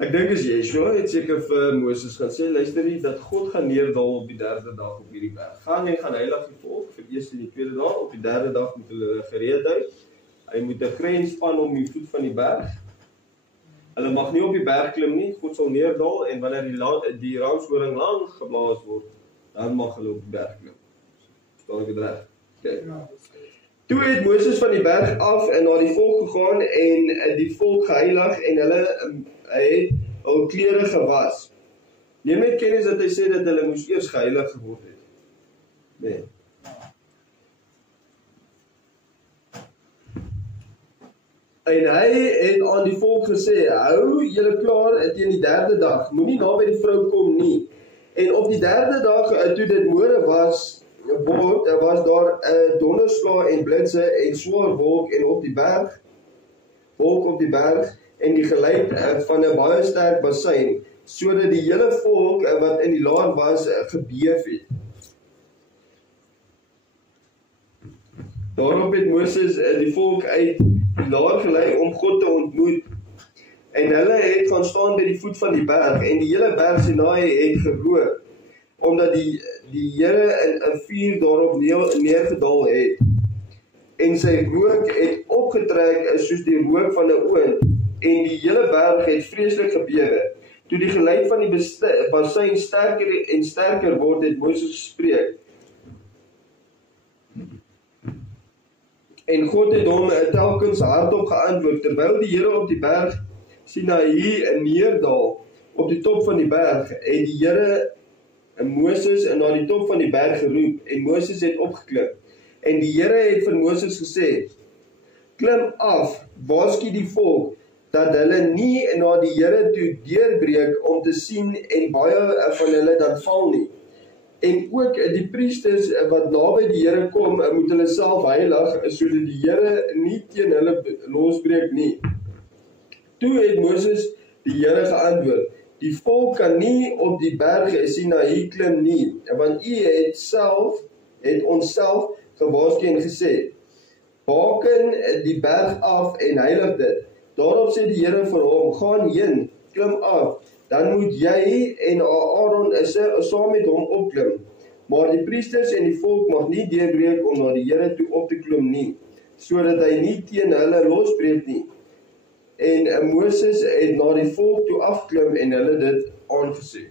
ek dink as Yeshua het seker vir Moses gaan sê, luister nie, dat God gaan neerdal op die derde dag op hierdie berg. Gaan en gaan heilig die volk vir die eerste en die tweede dag, op die derde dag moet hulle gereed hou. Hy moet 'n grens span om die voet van die berg. Hulle mag nie op die berg klim nie, God sal neerdal en wanneer die ramshoring lang geblaas word, dan mag hulle op die berg klim. Verstaan ek dit reg? Okay. Toe het Moses van die berg af en na die volk gegaan en die volk geheilig en hulle het hul klere gewas. Neem net kennis dat hy sê dat hulle moes eers geheilig geword het. Nee. En hy het aan die volk gesê, hou julle klaar teen die derde dag, moenie naby die vrou kom nie. En op die derde dag, toe dit môre was daar 'n donderslag en blitse en swaar wolk op die berg en die geluid van 'n baie sterk bassein, sodat die hele volk wat in die laar was gebeef het. Daarop het Moses die volk uit die laar gelei om God te ontmoet. En hulle het gaan staan by die voet van die berg en die hele berg Sinai het gerook, omdat die Here in 'n vuur daarop neergedaal het. En sy rook het opgetrek soos die rook van 'n oond en die hele berg het vreeslik gebewe. Toe die geluid van die bassein sterker en sterker word, het Moses gespreek. En God het hom telkens hardop geantwoord, terwyl die Here op die berg Sinai neerdal op die top van die berg, het die Here Moses na die top van die berg geroep, en Moses het opgeklim. En die Here het vir Moses gesê, klim af, waarsku die volk, dat hulle nie na die Here toe deurbreek om te sien en baie van hulle dan val nie. En ook die priesters wat naby die Here kom, moet hulle self heilig, sodat die Here nie teen hulle losbreek nie. Toe het Moses die Here geantwoord, die volk kan nie op die berg Sinai klim nie, want u het ons self gewaarsku en gesê, baken die berg af en heilig dit. Daarop sê die Here vir hom, gaan heen, klim af, dan moet jy en Aaron saam met hom opklim. Maar die priesters en die volk mag nie deurbreek om na die Here toe op te klim nie, sodat hy nie teen hulle losbreek nie. En Moses het na die volk toe afklim en hulle dit aangesê.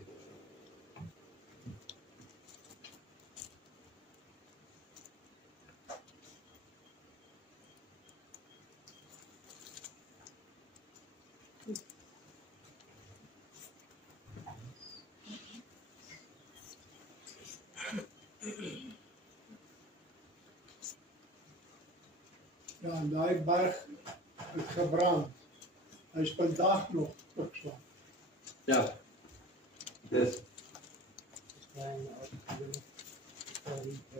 Ja, en daai berg het gebrand. Hy is vandag nog opgeslaan. Ja. Yes.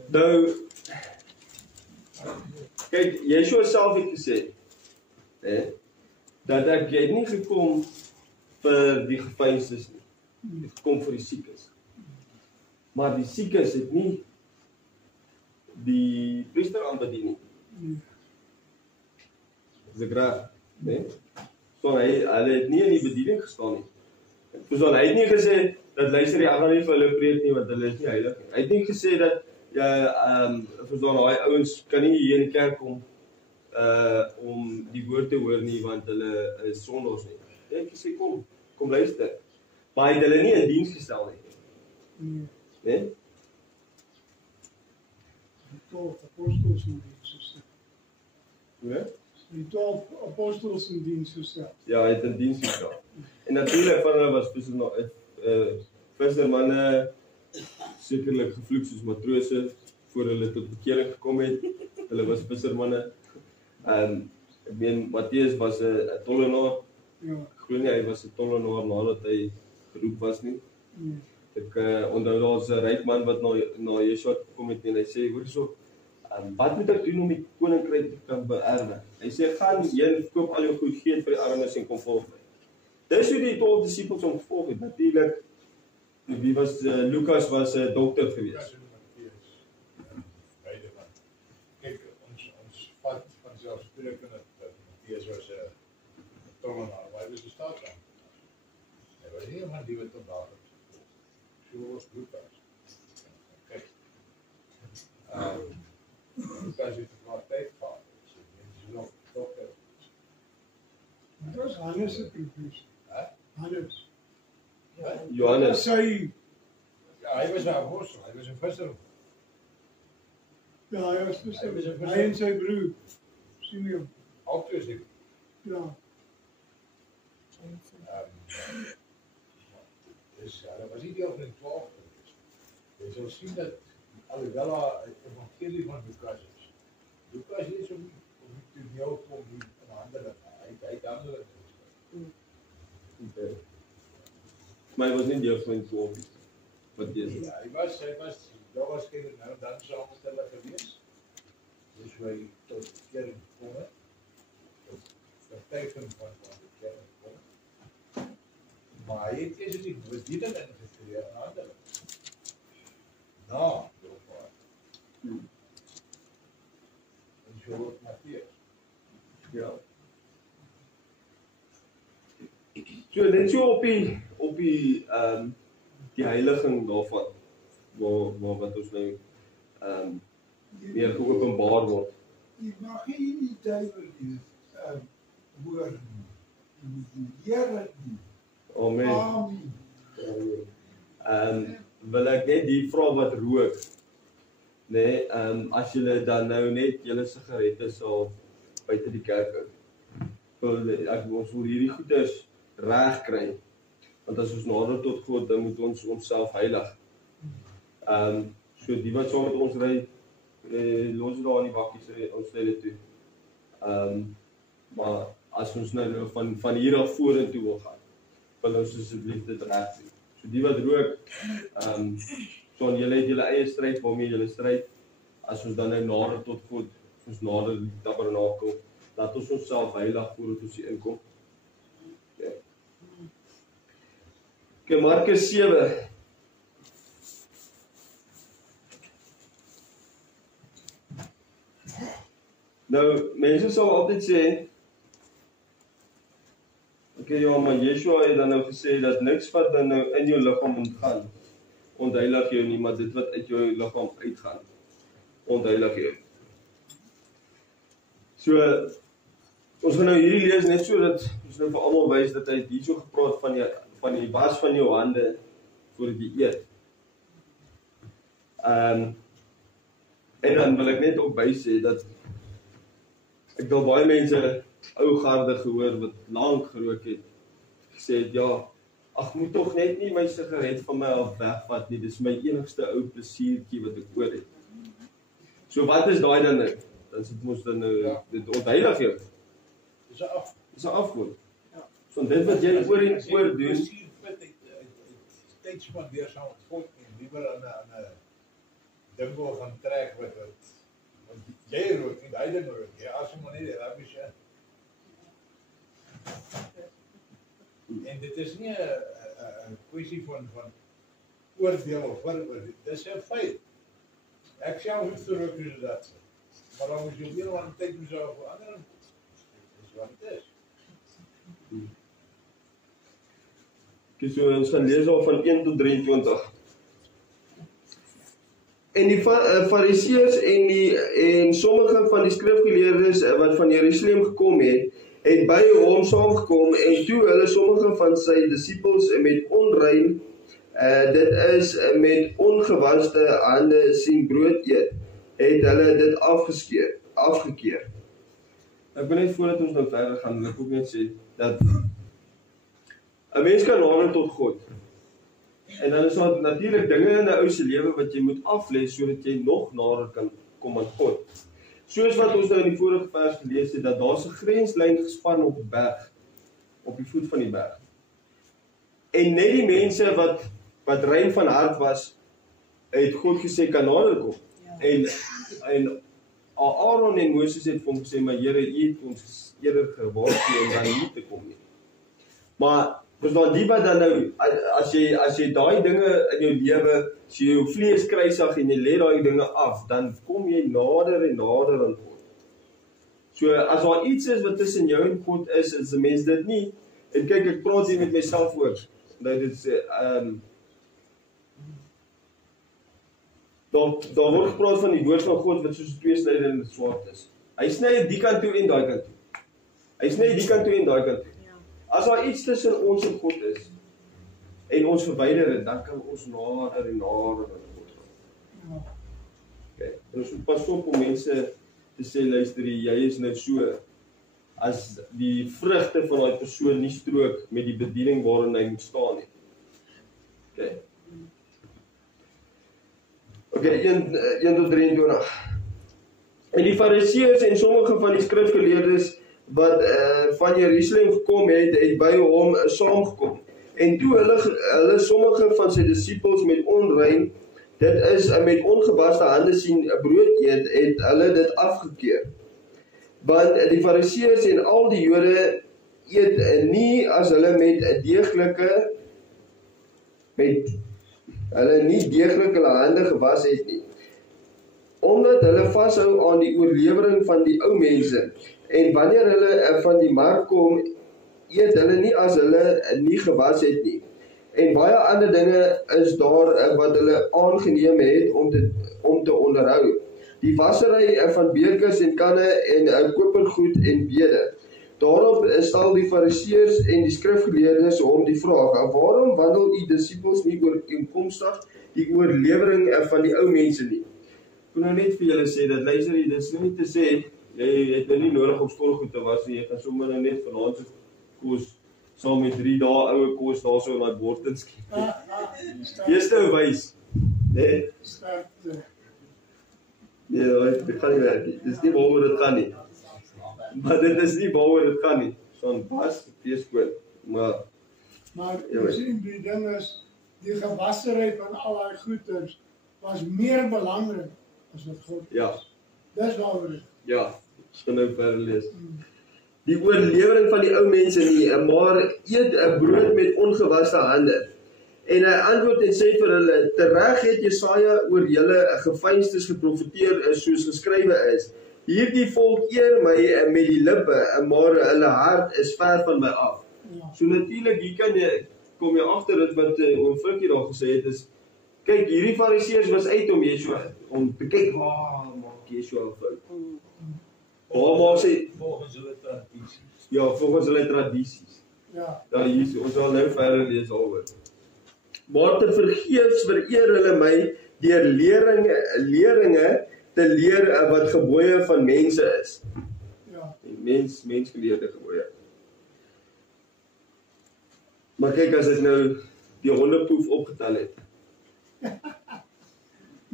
Nou, kyk, Yeshua self het gesê, dat jy het nie gekom vir die geveinsdes nie. Jy het gekom vir die siekes. Maar die siekes het nie die priester aanbedien nie. Is ek reg? Nee? So hulle het nie in die bediening gestaan nie. So hy het nie gesê dat luister jy gaan nie vir hulle preek nie want hulle is nie heilig nie. Hy het nie gesê dat verstaan daai ouens kan nie hier in die kerk kom om die woord te hoor nie want hulle is sondaars nie. Hy het gesê kom luister. Maar hy het hulle nie in diens gestel nie. Nee? Die 12 apostels in diens gestel. Ja? Die 12 apostels in diens gestel. Ja, hy het in diens gestel. En natuurlik van hulle was vissermanne, sekerlik gevloek soos matrose voor hulle tot bekering gekom het. Hulle was vissermanne. Ek meen Matteus was 'n tollenaar. Ja. Ek glo nie hy was 'n tollenaar nadat hy geroep was nie. Ek onthou daar's 'n ryk man wat na Yeshua gekom het en hy sê hoor so, wat moet ek doen om die koninkryk te kan beerwe? Hy sê gaan heen, koop al jou goed, gee dit vir die armes en kom volg my. Dis hoe die 12 disippels hom gevolg het. Natuurlik wie was Lukas was 'n dokter geweest. Kyk, ons vat vanselfsprekend dat Matteus was 'n tollenaar, maar hy was 'n staatsman. Hy was nie iemand die wat hom daar het. So was Lukas. Kyk. Lukas het maar tyd gehad. So mense nog dokter. Dit was Hannes se profesie. Hannes. Johannes. Sy, Ja, hy was 'n apostel, hy was 'n visser. ja, hy was Hy was 'n hy en sy broer, Simeon. Altyd is Ja, dus dat was niet deel van de 12 geweest. Je zult zien dat, alhoewel het evangelie van Lucas is. Lucas is om te jou om die handelen. Hij heeft handelen. Okay. Maar hy was nie deel van die 12 nie. Wat jy sê. Ja, dat was geen nou dan samensteller geweest. Dus wij tot de kern komen. Dat teken van de kern komen. Maar hy het eers die bediening ingetree aan handelen. Nou, doelbaar. En so word Matteus. Ja. So net so op die heiliging daarvan waar wat ons nou meer geopenbaar word. Jy mag nie die duiwel wees, hoor nie. Jy moet die Here nie. Amen. Amen. Wil ek net die vra wat rook. Nee, as julle dan nou net julle sigarette sal buite die kerk hou. Ons wil hierdie goeders reg kry. Want as ons nader tot God, dan moet ons onsself heilig. So die wat saam met ons ry, los daar in die bakkies, ons ry dit toe. Maar as ons nou van hier af vorentoe wil gaan, wil ons asseblief dit reg doen. So die wat rook, so julle het julle eie stryd waarmee julle stryd. As ons dan nou nader tot God, ons nader die tabernakel, laat ons onsself heilig voordat ons hier inkom. Ja. Okay, Markus 7. Nou, mense sal altyd sê, okay, ja, maar Yeshua het dan nou gesê dat niks wat dan nou in jou liggaam ontgaan, ontheilig jou nie, maar dit wat uit jou liggaam uitgaan, ontheilig jou. So, ons gaan nou hierdie lees net so dat ons nou vir almal wys dat hy hierso gepraat van die was van jou hande voordat jy eet. En dan wil ek net ook bysê dat ek wil baie mense ou garde gehoor wat lank gerook het, gesê het, ja, ag moet tog net nie my sigaret van my af wegvat nie, dis my enigste ou plesiertjie wat ek oor het. So wat is daai dan nou? Dan sit ons dan nou, dit ontheilig jou. Dis 'n af. Dis 'n afgoed. So dit wat jy oor en oor doen, steeds spandeer saam met God en liewer aan 'n ding wil gaan trek wat want jy rook nie, hy ding rook. Jy asom maar nie die rabbies in. En dit is nie 'n kwessie van oordeel of vooroordeel. Dit is 'n feit. Ek self het terug dat. Maar dan moet jy weer aan tyd moet jou verander. Dis wat dit is. Okay, so ons gaan lees al van 1 tot 23. En die fariseërs en sommige van die skrifgeleerdes wat van Jerusalem gekom het by hom saamgekom en toe hulle sommige van sy disippels met onrein, dit is met ongewaste hande sien brood eet, het hulle dit afgekeer. Ek wil net voordat ons nou verder gaan, wil ek ook net sê dat 'n mens kan nader tot God. En dan is daar natuurlik dinge in 'n ou se lewe wat jy moet aflê sodat jy nog nader kan kom aan God. Soos wat ons nou in die vorige vers gelees het, dat daar's 'n grenslyn gespan op 'n berg, op die voet van die berg. En net die mense wat rein van hart was, het God gesê kan nader kom. Ja. En Aaron en Moses het vir hom gesê, maar Here, U het ons eerder gewaarsku om dan nie te kom nie. Maar dis dan die wat dan nou, as jy daai dinge in jou lewe, as jy jou vlees kruisig en jy lê daai dinge af, dan kom jy nader en nader aan God. So as daar iets is wat tussen jou en God is 'n mens dit nie. En kyk, ek praat hier met myself ook. Dat dit sê daar word gepraat van die woord van God wat soos 'n tweesnydende swaard is. Hy sny die kant toe en daai kant toe. Hy sny die kant toe en daai kant toe. As daar iets tussen ons en God is, en ons verwyder dit, dan kan ons nader en nader aan God gaan. Okay. Ons moet pas op om mense te sê, luister, jy is nou so, as die vrugte van daai persoon nie strook met die bediening waarin hy moet staan nie. Okay. Okay, 1 tot 23. En die fariseërs en sommige van die skrifgeleerdes wat van Jerusalem gekom het by hom saamgekom. En toe hulle sommige van sy disippels met onrein, dit is met ongewaste hande sien brood eet, het hulle dit afgekeer. Want die fariseërs en al die Jode eet nie as hulle nie deeglik hulle hande gewas het nie. Omdat hulle vashou aan die oorlewering van die ou mense. En wanneer hulle van die mark kom, eet hulle nie as hulle nie gewas het nie. En baie ander dinge is daar wat hulle aangeneem het om te onderhou. Die wassery van bekers en kanne en kopergoed en bede. Daarop stel die fariseërs en die skrifgeleerdes hom die vraag, waarom wandel u disippels nie ooreenkomstig die oorlewering van die ou mense nie? Ek wil nou net vir julle sê dat luister, dit is nie te sê jy het nou nie nodig om skoolgoed te was nie, jy kan sommer nou net vanaand se kos saam met 3 dae oue kos daarso in daai bord inskiet. Jy's nou wys. Nee. Nee, dit kan nie werk nie. Dis nie waaroor dit gaan nie. Maar dit is nie waaroor dit gaan nie. Son was wees skoon. Maar jy sien die ding is die gewasserheid van al daai goeders was meer belangrik as wat God. Ja. Dis waaroor dit. Ja, ek gaan nou verder lees. Die oorlewering van die ou mense nie, maar eet 'n brood met ongewaste hande. En hy antwoord en sê vir hulle, tereg het Jesaja oor julle geveinstes geprofeteer soos geskrywe is. Hierdie volk eer my met die lippe, maar hulle hart is ver van my af. Ja. So natuurlik, hier kom jy agter dit wat oom Frikkie daar gesê het, is, kyk, hierdie fariseërs was uit om Yeshua, om te kyk, waar maak Yeshua 'n fout? Waar maak sy, volgens hulle tradisies. ja, volgens hulle tradisies. Ja. Dan hier, ons sal nou verder lees daaroor. Maar te vergeefs vereer hulle my deur leringe te leer wat gebooie van mense is. Ja. Mensgeleerde gebooie. Maar kyk, as ek nou die hondepoef opgetel het,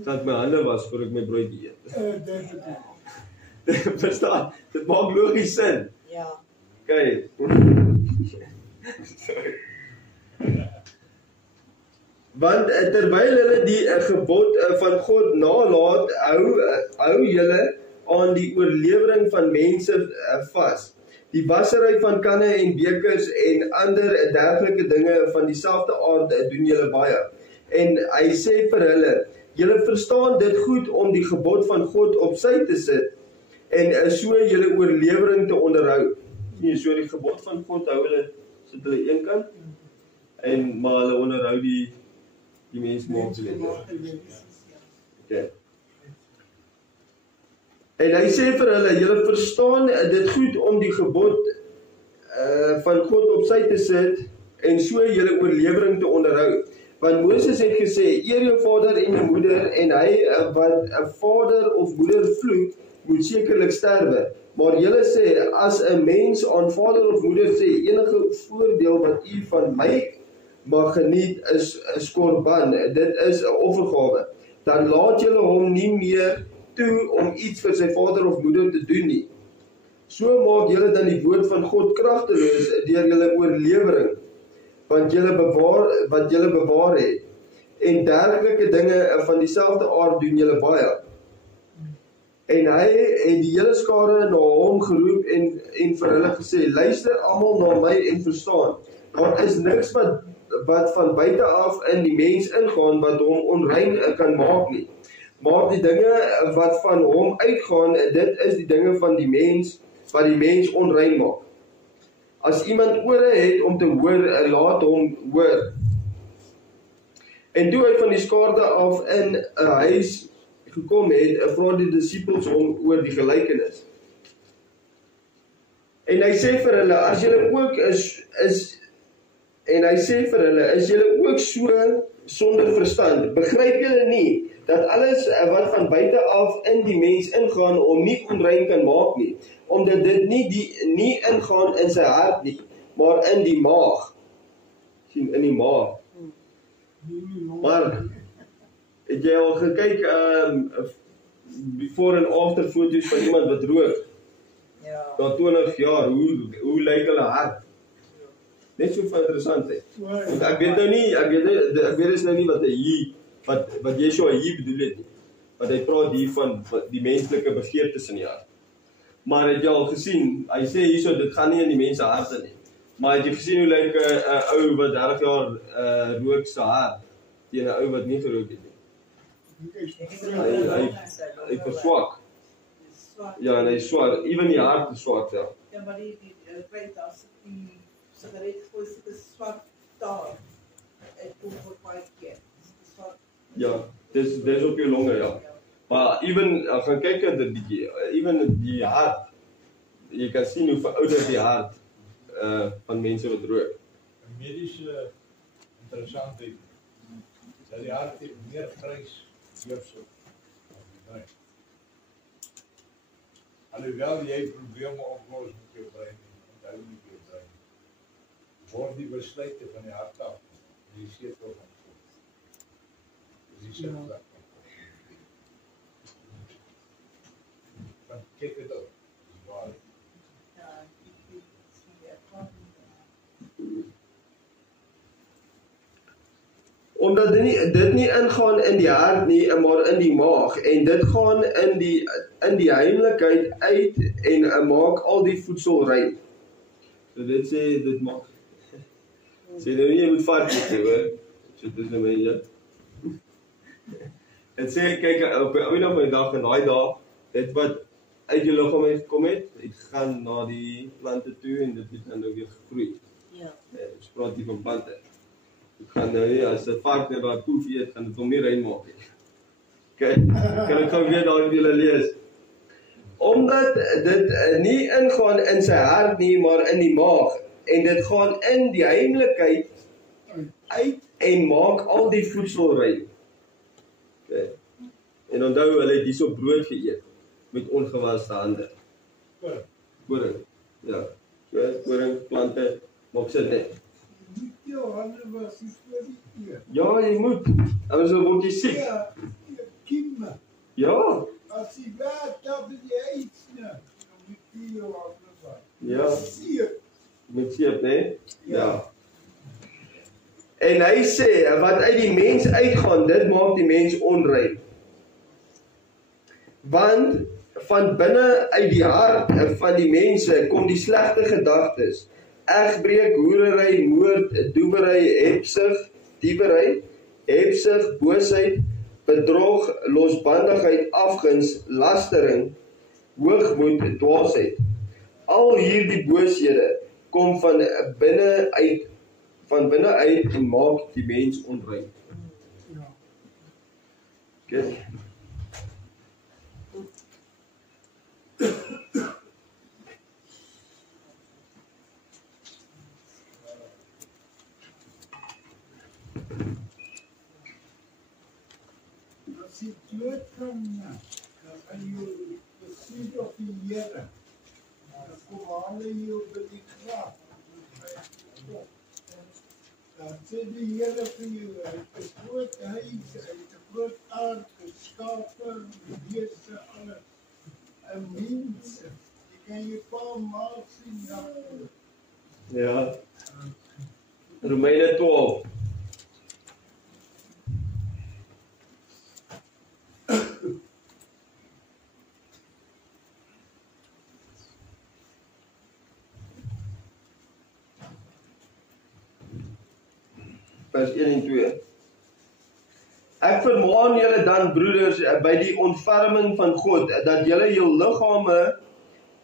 dat my hande was voor ek my broodjie eet. Definitief. Verstaan? Dit maak logies sin. Ja. Kyk. Sorry. Want terwyl hulle die gebod van God nalaat, hou julle aan die oorlewering van mense vas. Die wassery van kanne en bekers en ander dergelike dinge van dieselfde aard doen julle baie. En hy sê vir hulle, julle verstaan dit goed om die gebod van God op sy te sit en so julle oorlewering te onderhou. Nee, so die gebod van God hou hulle, sit hulle een kant, maar hulle onderhou die mens maak te lewe. Okay. En hy sê vir hulle, julle verstaan dit goed om die gebod van God op sy te sit en so julle oorlewering te onderhou. Want Moses het gesê, eer jou vader en jou moeder en hy wat 'n vader of moeder vloek, moet sekerlik sterwe. Maar julle sê, as 'n mens aan vader of moeder sê, enige voordeel wat u van my mag geniet is korban, dit is 'n offergawe, dan laat julle hom nie meer toe om iets vir sy vader of moeder te doen nie. So maak julle dan die woord van God kragteloos deur julle oorlewering, wat julle bewaar het, en dergelike dinge van dieselfde aard doen julle baie. En hy het die hele skare na hom geroep en vir hulle gesê, luister almal na my en verstaan, daar is niks wat van buite af in die mens ingaan wat hom onrein kan maak nie. Maar die dinge wat van hom uitgaan, dit is die dinge van die mens, wat die mens onrein maak. As iemand ore het om te hoor, laat hom hoor. En toe hy van die skare af in 'n huis gekom het, vra die disippels hom oor die gelykenis. En hy sê vir hulle, as julle ook is julle ook so sonder verstand, begryp julle nie, dat alles wat van buite af in die mens ingaan, om nie onrein kan maak nie, omdat dit nie ingaan in sy hart nie, maar in die maag. Sien, in die maag. Maar, het jy al gekyk, before and after foto's van iemand wat rook? Ja. Na 20 jaar, hoe lyk hulle hart? Net so interessant, hè. Ek weet nou nie, ek weet is nou nie wat Yeshua hier bedoel het nie. Want hy praat hier van die menslike begeertes in die hart. Maar het jy al gesien, hy sê hierso, dit gaan nie in die mense harte nie. Maar het jy gesien hoe lyk 'n ou wat 30 jaar rook sy hart, teen 'n ou wat nie gerook het nie? Hy verswak. Ja, en hy is swak, even die hart is swak, ja. Ja, maar die feit as die sigaret gooi sulke swart taal, het kom voor baie keer. Ja, dis op jou longe, ja. Maar even, gaan kyk het 'n bietjie, even die hart, jy kan sien hoe verouderd die hart van mense wat rook. 'n medische interessantheid, dat die hart het meer grys weefsel as die brein. Alhoewel jy probleme oplos met jou brein, onthou nie jou brein, word die besluite van die hart af, die setel van God. Dis die setel van God. Want kyk het op, dis waar. Omdat dit nie ingaan in die hart nie, maar in die maag, en dit gaan in die heimlikheid uit en maak al die voedsel rein. So dit sê, dit maak, sê nou nie, jy moet vat nie, hoor, so dit is nou mense. Het sê, kyk, op die oude van die dag, en die dag, dit wat uit jou liggaam gekom het gaan na die plante toe, en dit het dan nou weer gegroei. Ja. Ons praat hier van plante. Dit gaan nou nie, as dit vark net daar poef eet, gaan dit hom nie rein maak nie. Kyk, kan ek gou weer daar vir julle lees. Omdat dit nie ingaan in sy hart nie, maar in die maag, en dit gaan in die heimlikheid uit en maak al die voedsel rein. Okay. En onthou, hulle het hierso brood geëet, met ongewaste hande. Koring. Ja. So, koring, plante, maak sit net. Moet jou hande was nie voor die eer. Ja, jy moet. Anders word jy siek. Ja, kiemme. Ja. As jy werk, dan wil jy iets nie. Dan moet jy jou hande was. Ja. Seep. Met seep, né? Ja. En hy sê, wat uit die mens uitgaan, dit maak die mens onrein. Want van binne uit die hart van die mense kom die slegte gedagtes, egbreek, hoerery, moord, doewery, hebsug, diewery, hebsug, boosheid, bedrog, losbandigheid, afguns, lastering, hoogmoed, dwaasheid. Al hierdie booshede kom van binne uit en maak die mens onrein. Ja. Okay. As jy doodgaan, dan gaan jy besoek op die Here. Dan kom hulle jou by die graf. Dan sê die Here vir jou, hy het 'n groot huis, hy het 'n groot aard, skape, beeste, alles. En mense, jy kan jou pa maak sien daarvoor. Ja. Romeine 12. Vers 1 en 2. Ek vermaan julle dan, broeders, by die ontferming van God, dat julle jou liggame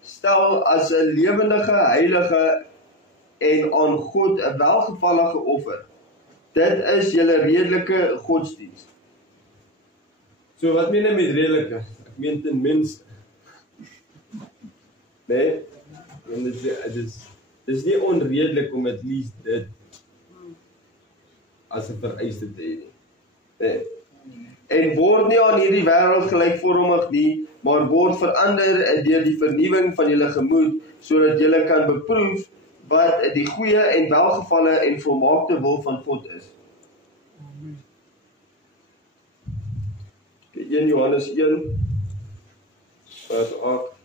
stel as 'n lewendige, heilige en aan God 'n welgevallige offer. Dit is julle redelike godsdienst. So wat meen jy met redelike? Ek meen ten minste. Nee, en dit is nie onredelik om at least dit as 'n vereiste te hê nie. Nee. En word nie aan hierdie wêreld gelykvormig nie, maar word verander deur die vernuwing van julle gemoed, sodat julle kan beproef wat die goeie en welgevalle en volmaakte wil van God is. 1 Johannes 1 vers 8.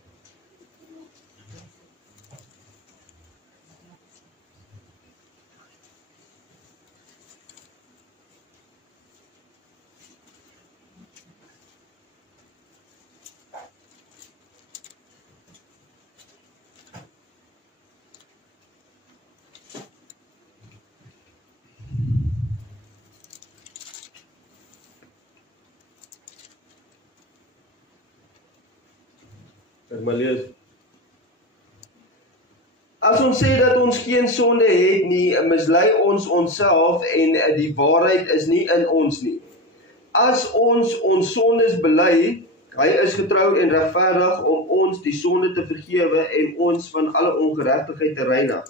Ek maar lees. As ons sê dat ons geen sonde het nie, mislei ons onsself en die waarheid is nie in ons nie. As ons sondes bely, hy is getrou en regverdig om ons die sonde te vergewe en ons van alle ongeregtigheid te reinig.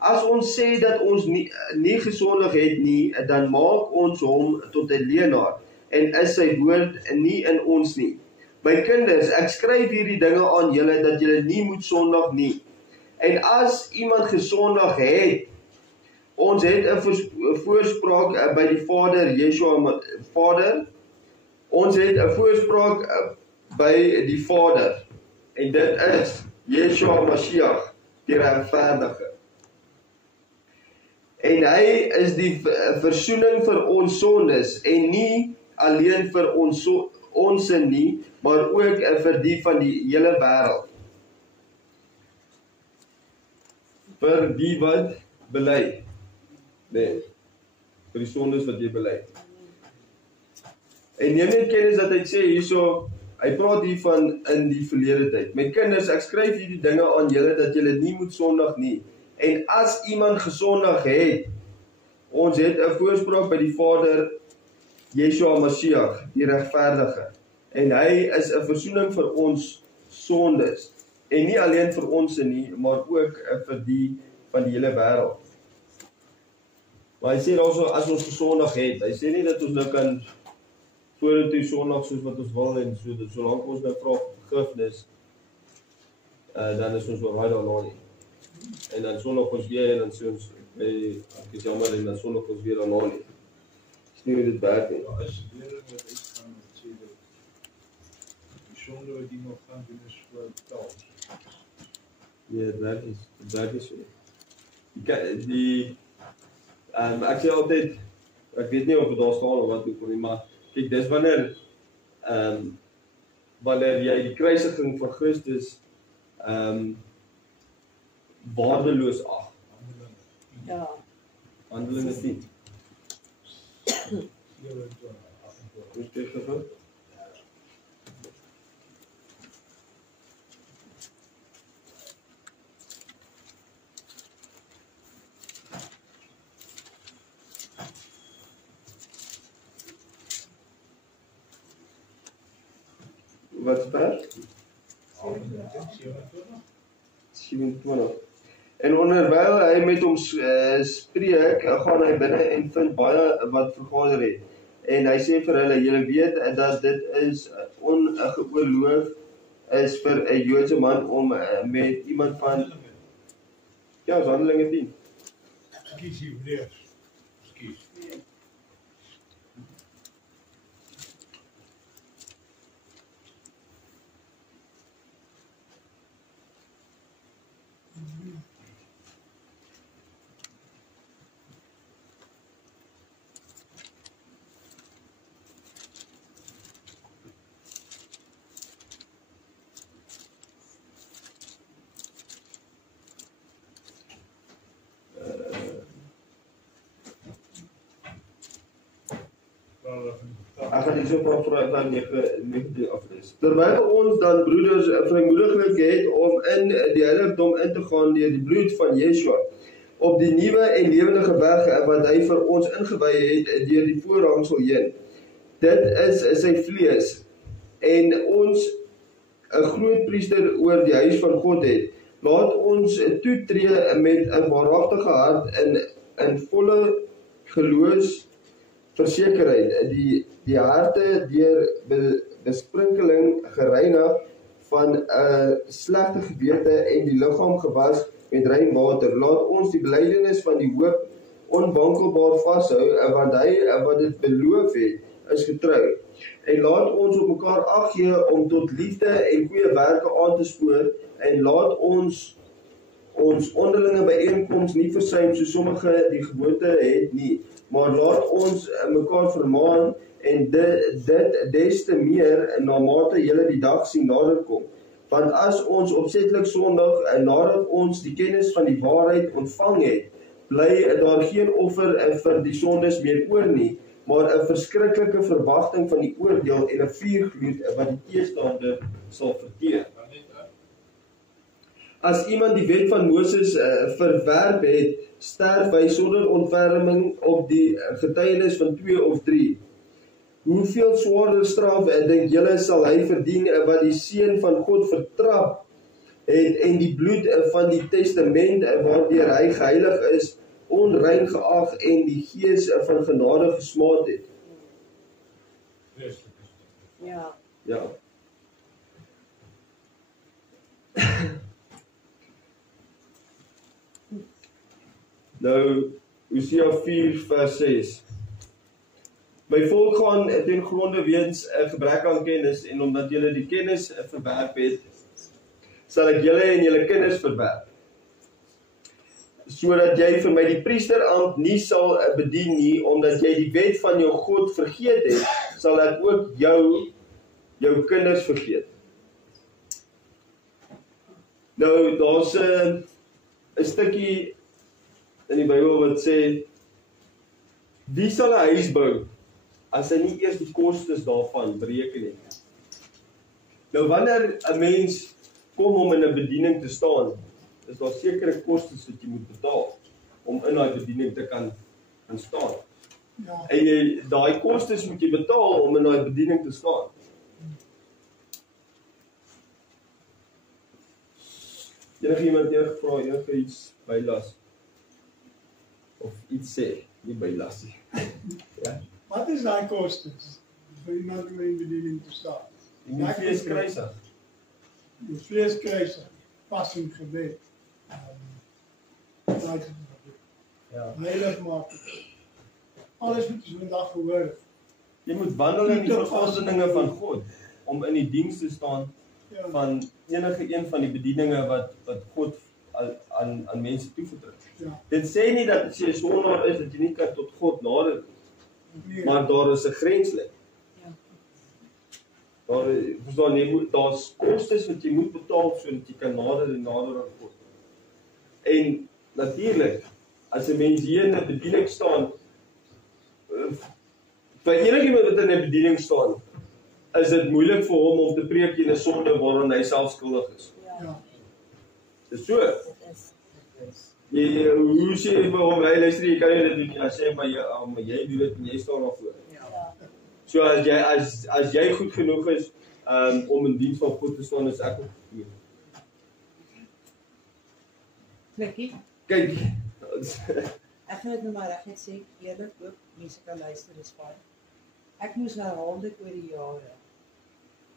As ons sê dat ons nie gesondig het nie, dan maak ons hom tot 'n leienaar en is sy woord nie in ons nie. My kinders, ek skryf hierdie dinge aan julle dat julle nie moet sondig nie. En as iemand gesondig het, ons het 'n voorspraak by die Vader, Yeshua Vader. Ons het 'n voorspraak by die Vader. En dit is Yeshua Mashiach, die regverdige. En hy is die versoening vir ons sondes en nie alleen vir ons nie, maar ook vir die van die hele wêreld. Vir die wat bely. Nee, vir die sondes wat jy bely. En neem net kennis dat hy sê hierso, hy praat hier van in die verlede tyd. My kinders, ek skryf hierdie dinge aan julle dat julle nie moet sondig nie. En as iemand gesondig het, ons het 'n voorspraak by die Vader, Yeshua Mashiach, die regverdige. En hy is 'n versoening vir ons sondes. En nie alleen vir ons nie, maar ook vir die van die hele wêreld. Maar hy sê also, as ons gesondig het, hy sê nie dat ons nou kan vorentoe sondig soos wat ons wil en solank ons nou vra vergifnis, dan is ons wel raai daarna nie. En dan sondig ons weer en dan sê ons, ek is jammer en dan sondig ons weer daarna nie. Dis nie hoe dit werk nie. Daar is lering wat uitgaan en sê dat die sonde wat die nog gaan doen is voor betaal. Nee, dit werk nie so. Ek sê altyd, ek weet nie of het daar staan of wat ook nie, maar kyk, dis wanneer wanneer jy die kruisiging van Christus waardeloos ag. Ja. Handelinge 10. 27, 28. Hoe steek dit? Wat is vers? 27. En onderwyl hy met hom spreek, gaan hy binne en vind baie wat vergader het. En hy sê vir hulle, julle weet dat dit is ongeoorloof is vir 'n Joodse man om met iemand van ja, is Handelinge 10. Ekskuus Hebreërs. Ekskuus. Ek gaan hierso van 19 aflees. Terwyl ons dan broeders vrymoediglik het om in die heiligdom in te gaan deur die bloed van Yeshua, op die nuwe en lewendige weg wat hy vir ons ingewy het deur die voorhangsel heen. Dit is sy vlees en ons 'n groot priester oor die huis van God het. Laat ons toetree met 'n waaragtige hart in volle geloofsversekerheid, die harte deur besprinkeling gereinig van 'n slegte gewete en die liggaam gewas met rein water. Laat ons die belydenis van die hoop onwankelbaar vashou, want hy wat dit beloof het, is getrou. En laat ons op mekaar ag gee om tot liefde en goeie werke aan te spoor, en laat ons onderlinge byeenkoms nie versuim soos sommige die gewoonte het nie, maar laat ons mekaar vermaan en dit des te meer naarmate julle die dag sien naderkom. Want as ons opsetlik sondig en nadat ons die kennis van die waarheid ontvang het, bly daar geen offer vir die sondes meer oor nie, maar 'n verskriklike verwagting van die oordeel en 'n vuurgloed wat die teestander sal verteer. As iemand die wet van Moses verwerp het, sterf hy sonder ontferming op die getuienis van 2 of 3. Hoeveel swaarder straf dink julle sal hy verdien wat die seun van God vertrap het en die bloed van die testament waardeur hy geheilig is, onrein geag en die gees van genade gesmaad het? Ja. Ja. Nou, Hosea 4 vers 6. My volk gaan ten gronde weens 'n gebrek aan kennis, en omdat julle die kennis verwerp het, sal ek julle en julle kinders verwerp, sodat jy vir my die priesterambt nie sal bedien nie, omdat jy die wet van jou God vergeet het, sal ek ook jou kinders vergeet. Nou, daar's 'n stukkie in die Bybel wat sê, wie sal 'n huis bou as hy nie eers die kostes daarvan bereken het? Nou, wanneer 'n mens kom om in 'n bediening te staan, is daar sekere kostes wat jy moet betaal om in daai bediening te kan staan. Ja. En daai kostes moet jy betaal om in daai bediening te staan. Iemand gevra, enige iets bylas of iets sê, nie bylas nie. Ja. Wat is daai kostes vir iemand om in bediening te staan? Jy moet vlees kruisig. Die vlees kruisig, passing gebed, heilig maak. Alles wat ons vandag gehoor het. Jy moet wandel in die verordeninge van God om in die diens te staan Ja. van enige een van die bedieninge wat God aan mense toevertrou. Ja. Dit sê nie dat as jy 'n sondaar is dat jy nie kan tot God nader nie, Nee. maar daar is 'n grenslyn. Ja. Daar's kostes wat jy moet betaal sodat jy kan nader en nader aan God. En natuurlik, as 'n mens hier in 'n bediening staan, vir enigiemand wat in 'n bediening staan, is dit moeilik vir hom om te preek in 'n sonde waaraan hy self skuldig is. Ja. Dis so. Hoe sê jy vir hom, hy luister, jy kan nie dit doen nie, hy sê, maar jy doen dit en jy staan daarvoor. So as jy goed genoeg is om in diens van God te staan, is ek ook goed. Klikkie. Kyk, Ek gaan dit nou maar reg net sê, eerlik ook, mense kan luister, is fyn. Ek moes herhaaldelik oor die jare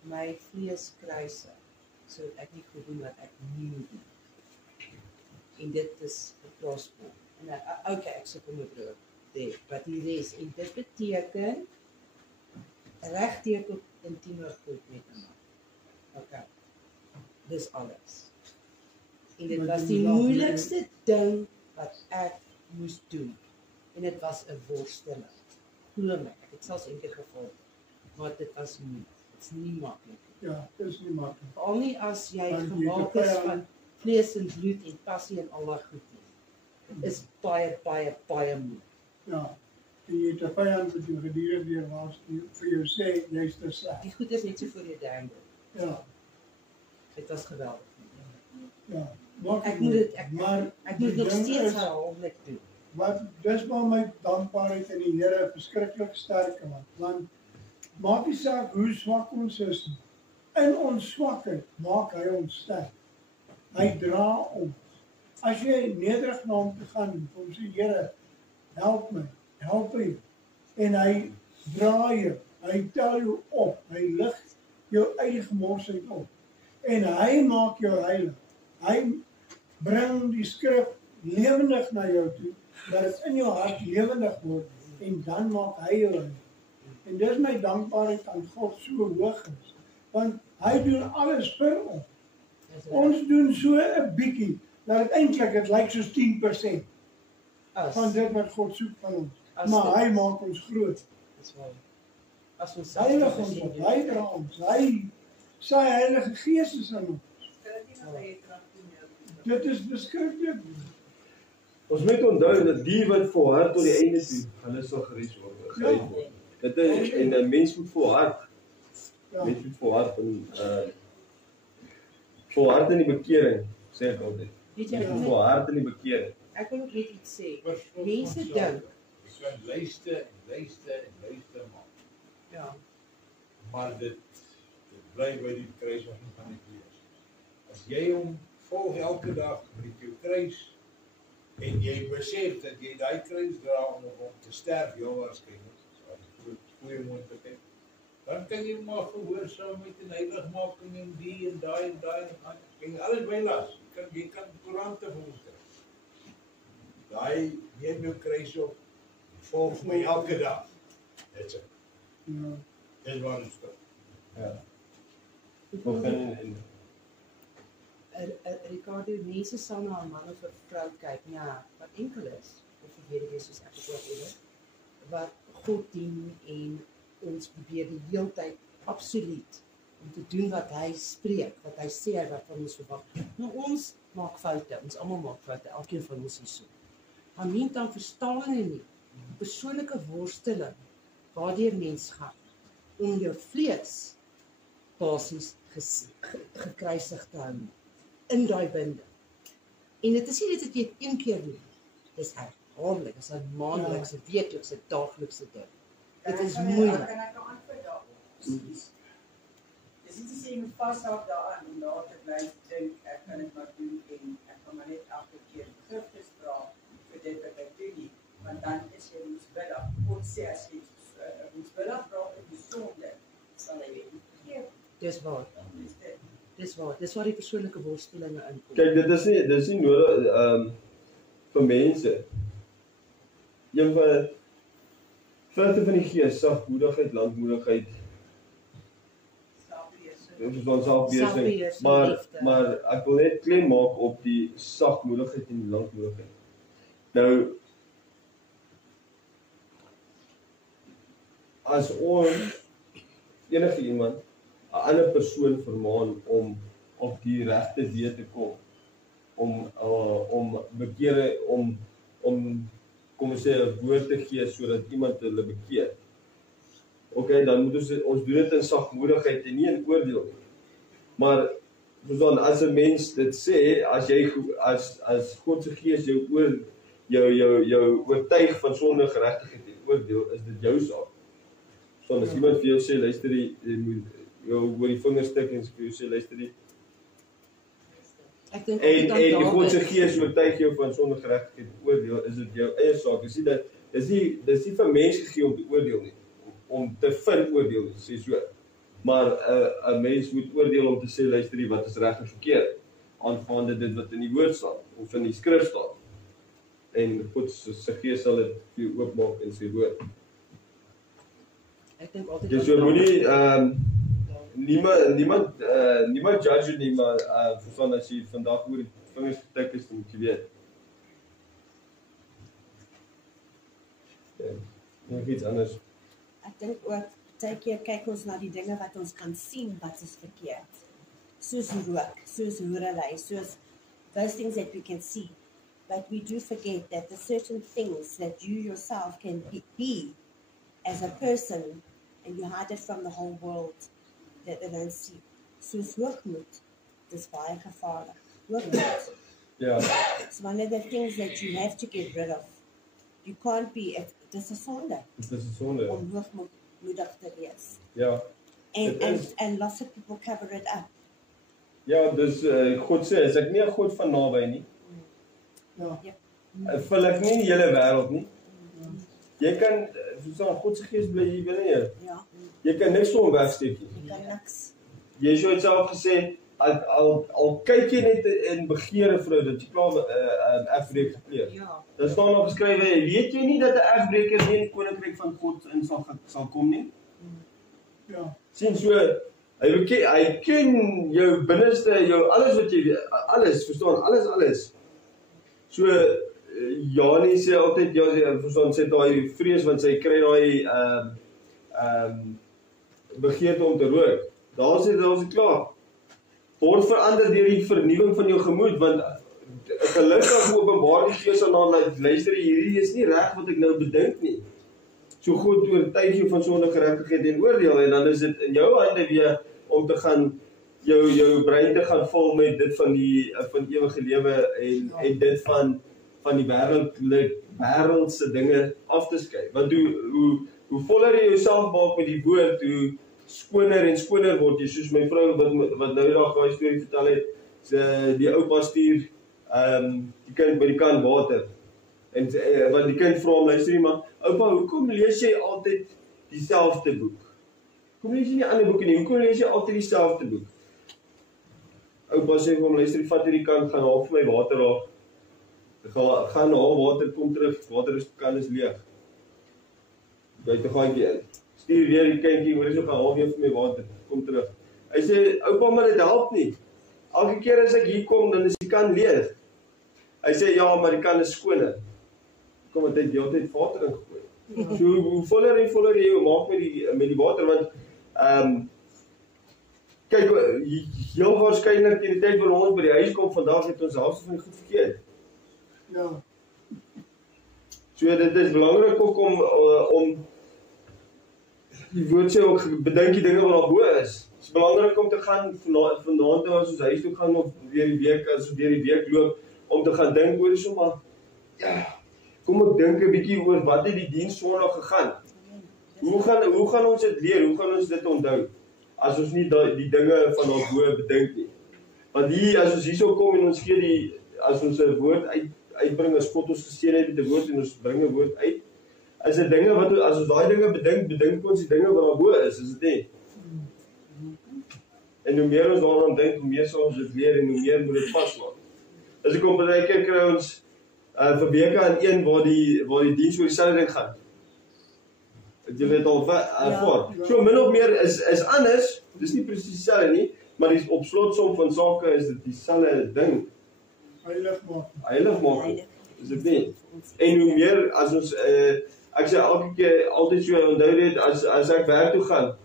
my vlees kruise, sodat ek nie goed doen wat ek nie moet doen. En dit is 'n gospel. En okay, ek sê kom my broer, dit, wat hier is, en dit beteken regteken intieme goed met iemand. Okay. Dis alles. En dit was die moeilikste ding wat ek moes doen. En dit was 'n worsteling. Glo my, ek het selfs eendag gevoel, maar dit was nie. Dit's nie maklik. Ja, dis nie maklik. Veral nie as jy Want jy gemaak het is vyand- van vlees en bloed en passie en al daai goed nie. Dit is baie moeilik. Ja. En jy het 'n vyand wat jou gedurig weer waarsku vir jou sê jy's te sleg. Die goed is net so voor jou ding. Ja, Dit was geweldig. ja. Maak Ek het moet nie. dit Maar ek moet die nog ding steeds is, herhaaldelik doen. Wat dis waar my dankbaarheid in die Here verskriklik sterk is, want maak nie saak hoe swak ons is nie. In ons swakheid maak hy ons sterk. Hy dra ons. As jy nederig na hom toe gaan en hom sê Here, help my en hy dra jou, hy tel jou op, hy lig jou eie gemorsheid op en hy maak jou heilig. Hy bring die skrif lewendig na jou toe, dat dit in jou hart lewendig word en dan maak hy jou heilig. En dis my dankbaarheid aan God so hoog is, want hy doen alles vir ons. Ons doen so 'n bietjie, dat dit eintlik dit lyk soos 10% van dit wat God soek van ons. Maar hy maak ons groot. Dis waar. As ons Heilig ons op, hy dra ons, sy Heilige Gees is in ons. Dit is beskryf. ons moet onthou dat die wat volhard tot die einde toe, hulle sal gered word. Dit is, en 'n mens moet volhard. Ja. Mens moet volhard en volhard in die bekering, sê ek altyd. Weet jy, Ja. Volhard in die bekering. ek wil ook net iets sê. Maar vir Mense onsself, dink, ons kan luister maak. ja, Maar dit bly by die kruisiging van die vlees. As jy hom volg elke dag met jou kruis en jy besef dat jy daai kruis dra om te sterf, heel waarskynlik, as goeie moontlikheid, dan kan jy maar gehoorsaamheid en heiligmaking en die en daai en kan alles bylas. Jy kan koerante vir ons kry. Daai neem jou kruis op, volg my elke dag. Dit's dit. Ja. Dis waar dit staan. Ja. Begin en Ricardo, mense sal na 'n man of 'n vrou kyk, ja, wat enkel is, of verweer wees soos ek het ook oor, wat God dien en ons probeer die hele tyd absoluut om te doen wat hy spreek, wat hy sê wat van ons verwag. Nou ons maak foute, ons almal maak foute, elkeen van ons is so. Maar mens dan verstaan hy nie persoonlike worsteling waardeur mens gaan om jou vlees basies gekruisig te hou in daai binding. En dit is nie net dat jy dit een keer doen. Dis herhaaldelik, dis 'n maandelikse, weeklikse, daaglikse ding. Dit is moeilik. Kan ek nou antwoord daarop? Dis nie te sê jy moet vashou daaraan om daar te bly dink ek kan dit maar doen en ek kan maar net elke keer vergifnis vra vir dit wat ek doen nie. Want dan is jy moeswillig. God sê as jy moeswillig vra in die sonde, sal hy weet nie vergeef. Dis waar. Dis dit. Dis waar die persoonlike worstelinge inkom. kyk, dit is nie nodig vir mense. Een van vrugte van die Gees, sagmoedigheid, lankmoedigheid, selfbeheersing. Selfbeheersing, liefde. Maar ek wil net klem maak op die sagmoedigheid en die lankmoedigheid. Nou, as ons enige iemand ander persoon vermaan om op die regte weë te kom, om bekere, om kom ons sê 'n woord te gee sodat iemand hulle bekeer. Okay, dan moet ons doen dit in sagmoedigheid en nie in oordeel nie. Maar verstaan, as 'n mens dit sê, as God se Gees jou oortuig van sonde, geregtigheid en oordeel, is dit jou saak. So as iemand vir jou sê, luister jy moet jou oor die vingers tik en vir jou sê, luister jy. En God se Gees oortuig jou van sonde, geregtigheid en oordeel, is dit jou eie saak. Dis nie vir mens gegee om te oordeel nie, om te veroordeel nie, sê so. Maar 'n mens moet oordeel om te sê, luister jy, wat is reg en verkeerd, aangaande dit wat in die woord staan, of in die skrif staan. En God se Gees sal dit vir jou oopmaak in sy woord. Ek dink altyd Jy so moenie niemand judge nie, maar verstaan as jy vandag oor die vingers getik is, dan moet jy weet. Nog iets anders. Ek dink ook baie keer kyk ons na die dinge wat ons kan sien wat is verkeerd. Soos rook, soos hoerelei, soos those things that we can see. But we do forget that the certain things that you yourself can be as a person, and you hide it from the whole world that they don't see. Soos hoogmoed, dis baie gevaarlik. Hoogmoed. Ja. It's one of the things that you have to get rid of. You can't be, dis 'n sonde Dit is 'n sonde. om hoogmoedig te wees. Ja. And lots of people cover it up. Ja, dus God sê, is ek nie 'n God van naby nie. Ja. Vul ek nie die hele wêreld nie. Jy kan, verstaan, God se Gees bly hier binne jou. Ja, Jy kan niks vir hom wegsteek nie. jy kan niks. Yeshua het self gesê, al kyk jy net in begeer 'n vrou, dat jy klaar 'n egbreek gepleeg. Ja. Daar staan nog geskrywe, weet jy nie dat 'n egbreker nie in die koninkryk van God in sal kom nie? Ja. Sien so, hy ken jou binneste, jou alles wat jy weet, alles, verstaan, alles. So Janie sê altyd, ja, verstaan, sê daai vrees want sy kry daai begeerte om te rook. Daar sê dit klaar. Word verander deur die vernuwing van jou gemoed, want gelukkig openbaar die Gees aan haar, luister, hierdie is nie reg wat ek nou bedink nie. So God oortuig jou van sonde, geregtigheid en oordeel, en dan is dit in jou hande weer om te gaan jou brein te gaan vul met dit van ewige lewe en dit van die wêreldse dinge af te skei. Want hoe voller jy jouself maak met die woord, hoe skoner en skoner word jy, soos my vrou wat nou dag daai storie vertel het, die ou pastuur, die kind by die kan water. En wat die kind vra hom, luister nie, maar oupa, hoekom lees jy altyd dieselfde boek? Hoekom lees jy nie ander boeke nie? Hoekom lees jy altyd dieselfde boek? Oupa sê vir hom, luister, vat hierdie kan, gaan haal vir my water af. Gaan haal water, kom terug, kan is leeg. Buite 'n gaatjie in. Stuur weer die kindjie, hoor jy, gaan haal weer vir my water, kom terug. Hy sê, oupa, maar dit help nie. Elke keer as ek hier kom, dan is die kan leeg. Hy sê, ja, maar die kan is skoner. Kom, want hy het die hele tyd water ingegooi. So, hoe voller en voller jy jou maak met die water, want, kyk, heel waarskynlik in die tyd waar ons by die huis kom, vandag het ons halfste van die goed verkeerd. Ja. So, dit is belangrik ook om die woord sê ook, bedink die dinge wat daar bo is. Het is belangrik om te gaan vanaand toe as ons huis toe gaan, of weer die week loop, om te gaan dink oor so, maar ja, kom ek dink 'n bietjie oor wat het die diens Sondag gegaan. Hoe gaan ons dit leer? Hoe gaan ons dit onthou? As ons nie die dinge van daar bo bedink nie. Want hier, as ons hierso kom en ons gee as ons 'n woord uitbring, as God ons geseën het met 'n woord en ons bring 'n woord uit, is dit dinge as ons daai dinge bedink ons die dinge wat daar bo is dit nie? En hoe meer ons daaraan dink, hoe meer sal ons dit leer en hoe meer moet dit vasmaak. As ek kom baie keer kry ons vir weke aan een waar die diens oor dieselfde ding gaan. Het julle dit al ervaar? So min of meer is anders, dis nie presies dieselfde nie, maar die opslotsom van sake is dit dieselfde ding. Heiligmaking. Is dit nie? En hoe meer as ons ek sê elke keer altyd so onthou dit as ek werk toe gaan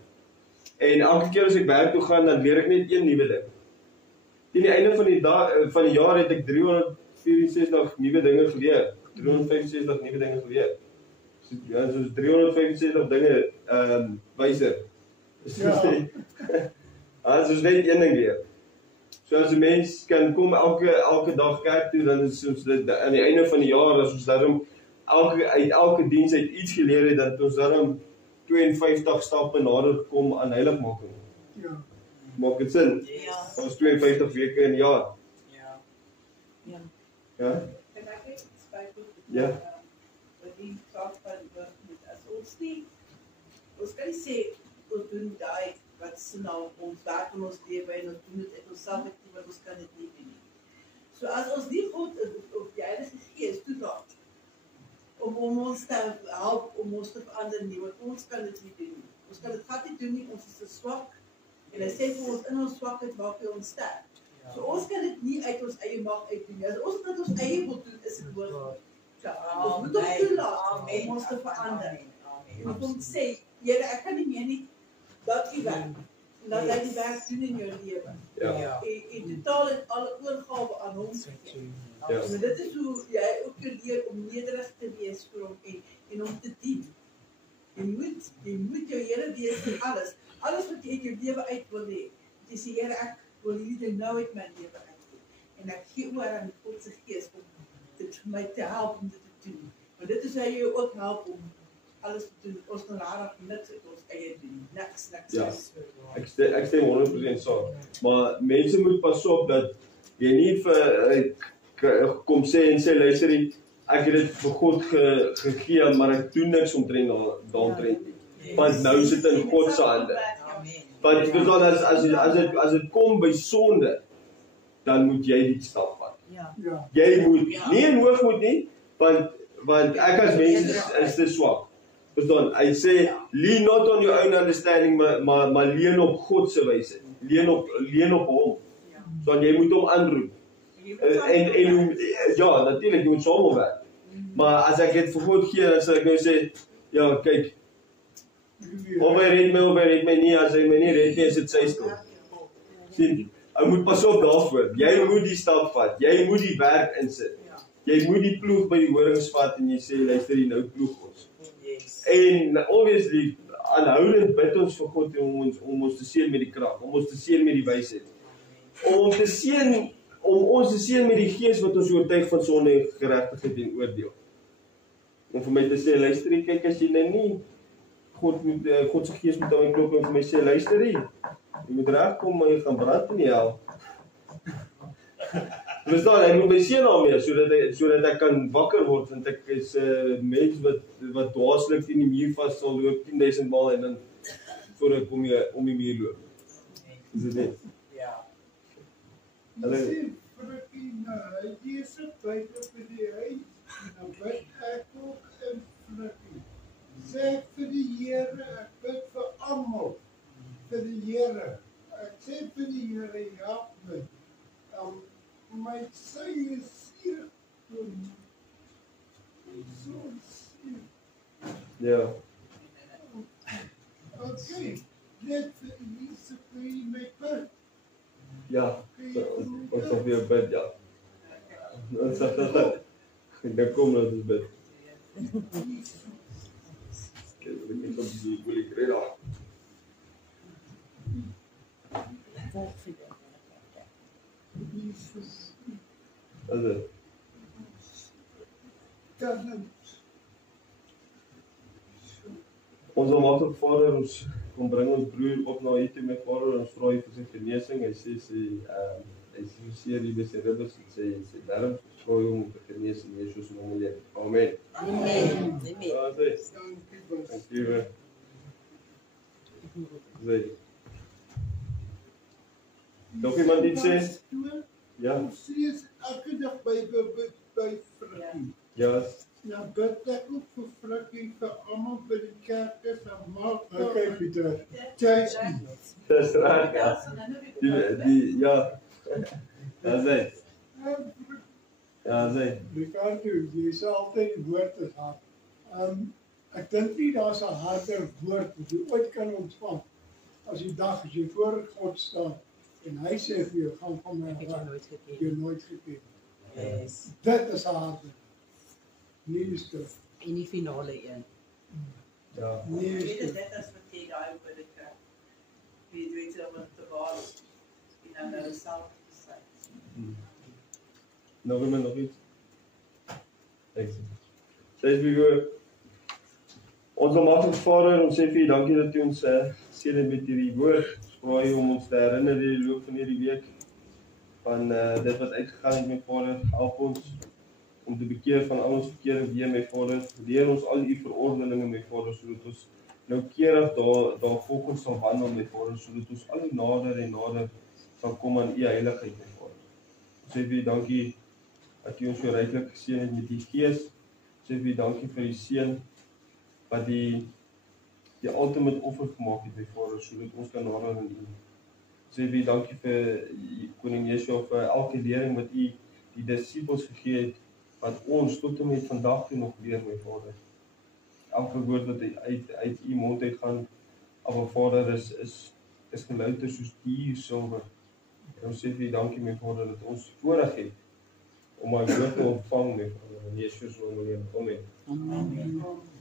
En elke keer as ek werk toe gaan, dan leer ek net een nuwe ding. Teen die einde van die jaar het ek 364 nuwe dinge geleer. 365 nuwe dinge geleer. So, ja, soos 365 dinge wyser. Soos net een ding leer. So as 'n mens kan kom elke dag kerk toe, dan is ons dit aan die einde van die jaar, as ons daarom uit elke diens uit iets geleer het, dan het ons daarom 52 stappe nader gekom aan heiligmaking. Ja. Maak dit sin? Ja. Ons 52 weke in 'n jaar. Ja. Ja. Ja? En ek het spesifiek Ja. wat die saak van as ons kan nie sê ons doen daai wat se nou ons werk in ons lewe en ons doen dit uit onsself uit, want ons kan dit nie doen nie. So as ons nie God of die Heilige Gees toelaat om ons te help om ons te verander nie, want ons kan dit nie doen nie. Ons kan dit glad nie doen nie, ons is te swak. En hy sê vir ons in ons swakheid maak hy ons sterk. So ons kan dit nie uit ons eie mag uit doen nie. As ons dit ons eie wil doen, is dit moontlik. Ons moet hom toelaat om ons te verander. En ons moet sê, Here, ek kan nie meer nie dat u werk. Laat hy die werk doen in jou lewe. Ja. En totaal en alle oorgawe aan hom gegee. Ja. En dit is hoe jy ook leer om nederig te wees vir hom en hom te dien. Jy moet jou Here wees vir alles. Alles wat jy uit jou lewe uit wil hê. Jy sê, Here, ek wil hierdie ding nou uit my lewe uit doen. En ek gee oor aan God se Gees om dit vir my te help om dit te doen. Want dit is hy jou ook help om alles te doen. Ons kan rarig niks uit ons eie doen. Niks. Ja. Ek stem 100% saam. Maar mense moet pas op dat jy nie vir kom sê en sê, luister, ek het dit vir God gegee, maar ek doen niks omtrent daaromtrent nie. Want nou sit in God se hande. Want as dit kom by sonde, dan moet jy die stap vat. Ja. Ja. Jy moet nie in hoogmoed nie, want ek as mens is te swak. Verstaan? Hy sê, lean not on your own understanding, maar lean op God se wysheid. Lean op hom. So jy moet hom aanroep. En ja, natuurlik, jy moet saam werk. Maar as ek dit vir God gee, dan sal ek nou sê, ja, kyk, of hy red my nie, as hy my nie red nie, is dit sy skuld. Sien, hy moet pas op daarvoor. Jy moet die stap vat. Jy moet die werk insit. Jy moet die ploeg by die horings vat en jy sê, luister, nou ploeg ons. En obviously, aanhoudend bid ons vir God om ons te seën met die krag, om ons te seën met die wysheid. Om ons te seën met die Gees wat ons oortuig van sonde en geregtigheid en oordeel. Om vir my te sê, luister, kyk, as jy nou nie God se Gees moet aan my klop en vir my sê, luister, jy moet regkom, maar jy gaan brand in die hel. Verstaan, hy moet my seën daarmee, sodat ek kan wakker word, want ek is mens wat dwaaslik in die muur vas sal loop 10.000 maal en dan voor ek om die muur loop. Is dit net? Ja. Jy sê, Frikkie, hy is buite vir die huis, en dan bid ek ook in Frikkie. Sê ek vir die Here, ek bid vir almal, vir die Here. Ek sê vir die Here, help my. My sy is hier. So seer. Ja. Okay, net vir Elise vir my bid. Ja, ons sal weer bid, ja. Dan kom ons bid. Kijk, wat ek op die wil ek red af. Wat is dit? Ons almagtige Vader, ons kom bring ons broer op na U toe, my Vader, ons vra U vir sy genesing. Hy sê hy is so seer hier by sy ribbes en sy darm, ons vra U om te genees in Jesus se naam. Amen. Amen. Ja, sê. Dankie. Sê. Nog iemand iets sê? Ja. Ons lees elke dag Bybel bid by Frikkie. Ja. Nou bid ek ook vir Frikkie, vir almal by die kerk is en maak Okay, Pieter. Dis reg, ja. Ja. Ja, sê. Ja, sê. Ricardo, jy sê altyd die woord is hard. Ek dink nie daar's 'n harder woord wat jy ooit kan ontvang as die dag as jy voor God staan en hy sê vir jou, gaan van my Ek het jou af, nooit jy geken. nooit geken. Yes. Dit is harde. Nie die skrif. En die finale een. Ja. Nie die Weet jy, skrif. dit is wat jy daai oor dit kry. Wie weet jy om het te waard. En dan nou self te sê. Nog iemand nog iets? Sê vir jou, ons almagtige Vader, ons sê vir U dankie dat U ons seën het met hierdie woord. Ons vra U om ons te herinner in die loop van hierdie week van dit wat uitgegaan het, my Vader. Help ons om te bekeer van al ons verkeerde weë, my Vader. Leer ons al U verordeninge, my Vader, sodat ons noukeurig daar volgens sal wandel, my Vader, sodat ons al hoe nader en nader sal kom aan U heiligheid, my Vader. Ons sê vir U dankie dat U ons so ryklik geseën het met die Gees. Ons sê vir U dankie vir die seën wat die ultimate offer gemaak het, my Vader, sodat ons kan nader aan U. Ons sê vir U dankie vir Koning Yeshua vir elke lering wat U die disippels gegee het, wat ons tot en met vandag toe nog leer, my Vader. Elke woord wat uit U mond uitgaan, maar Vader, is gelouter soos duur silwer. En ons sê vir U dankie, my Vader, dat ons voorreg het om my woord te ontvang, my Vader, in Yeshua se naam. Amen. Amen.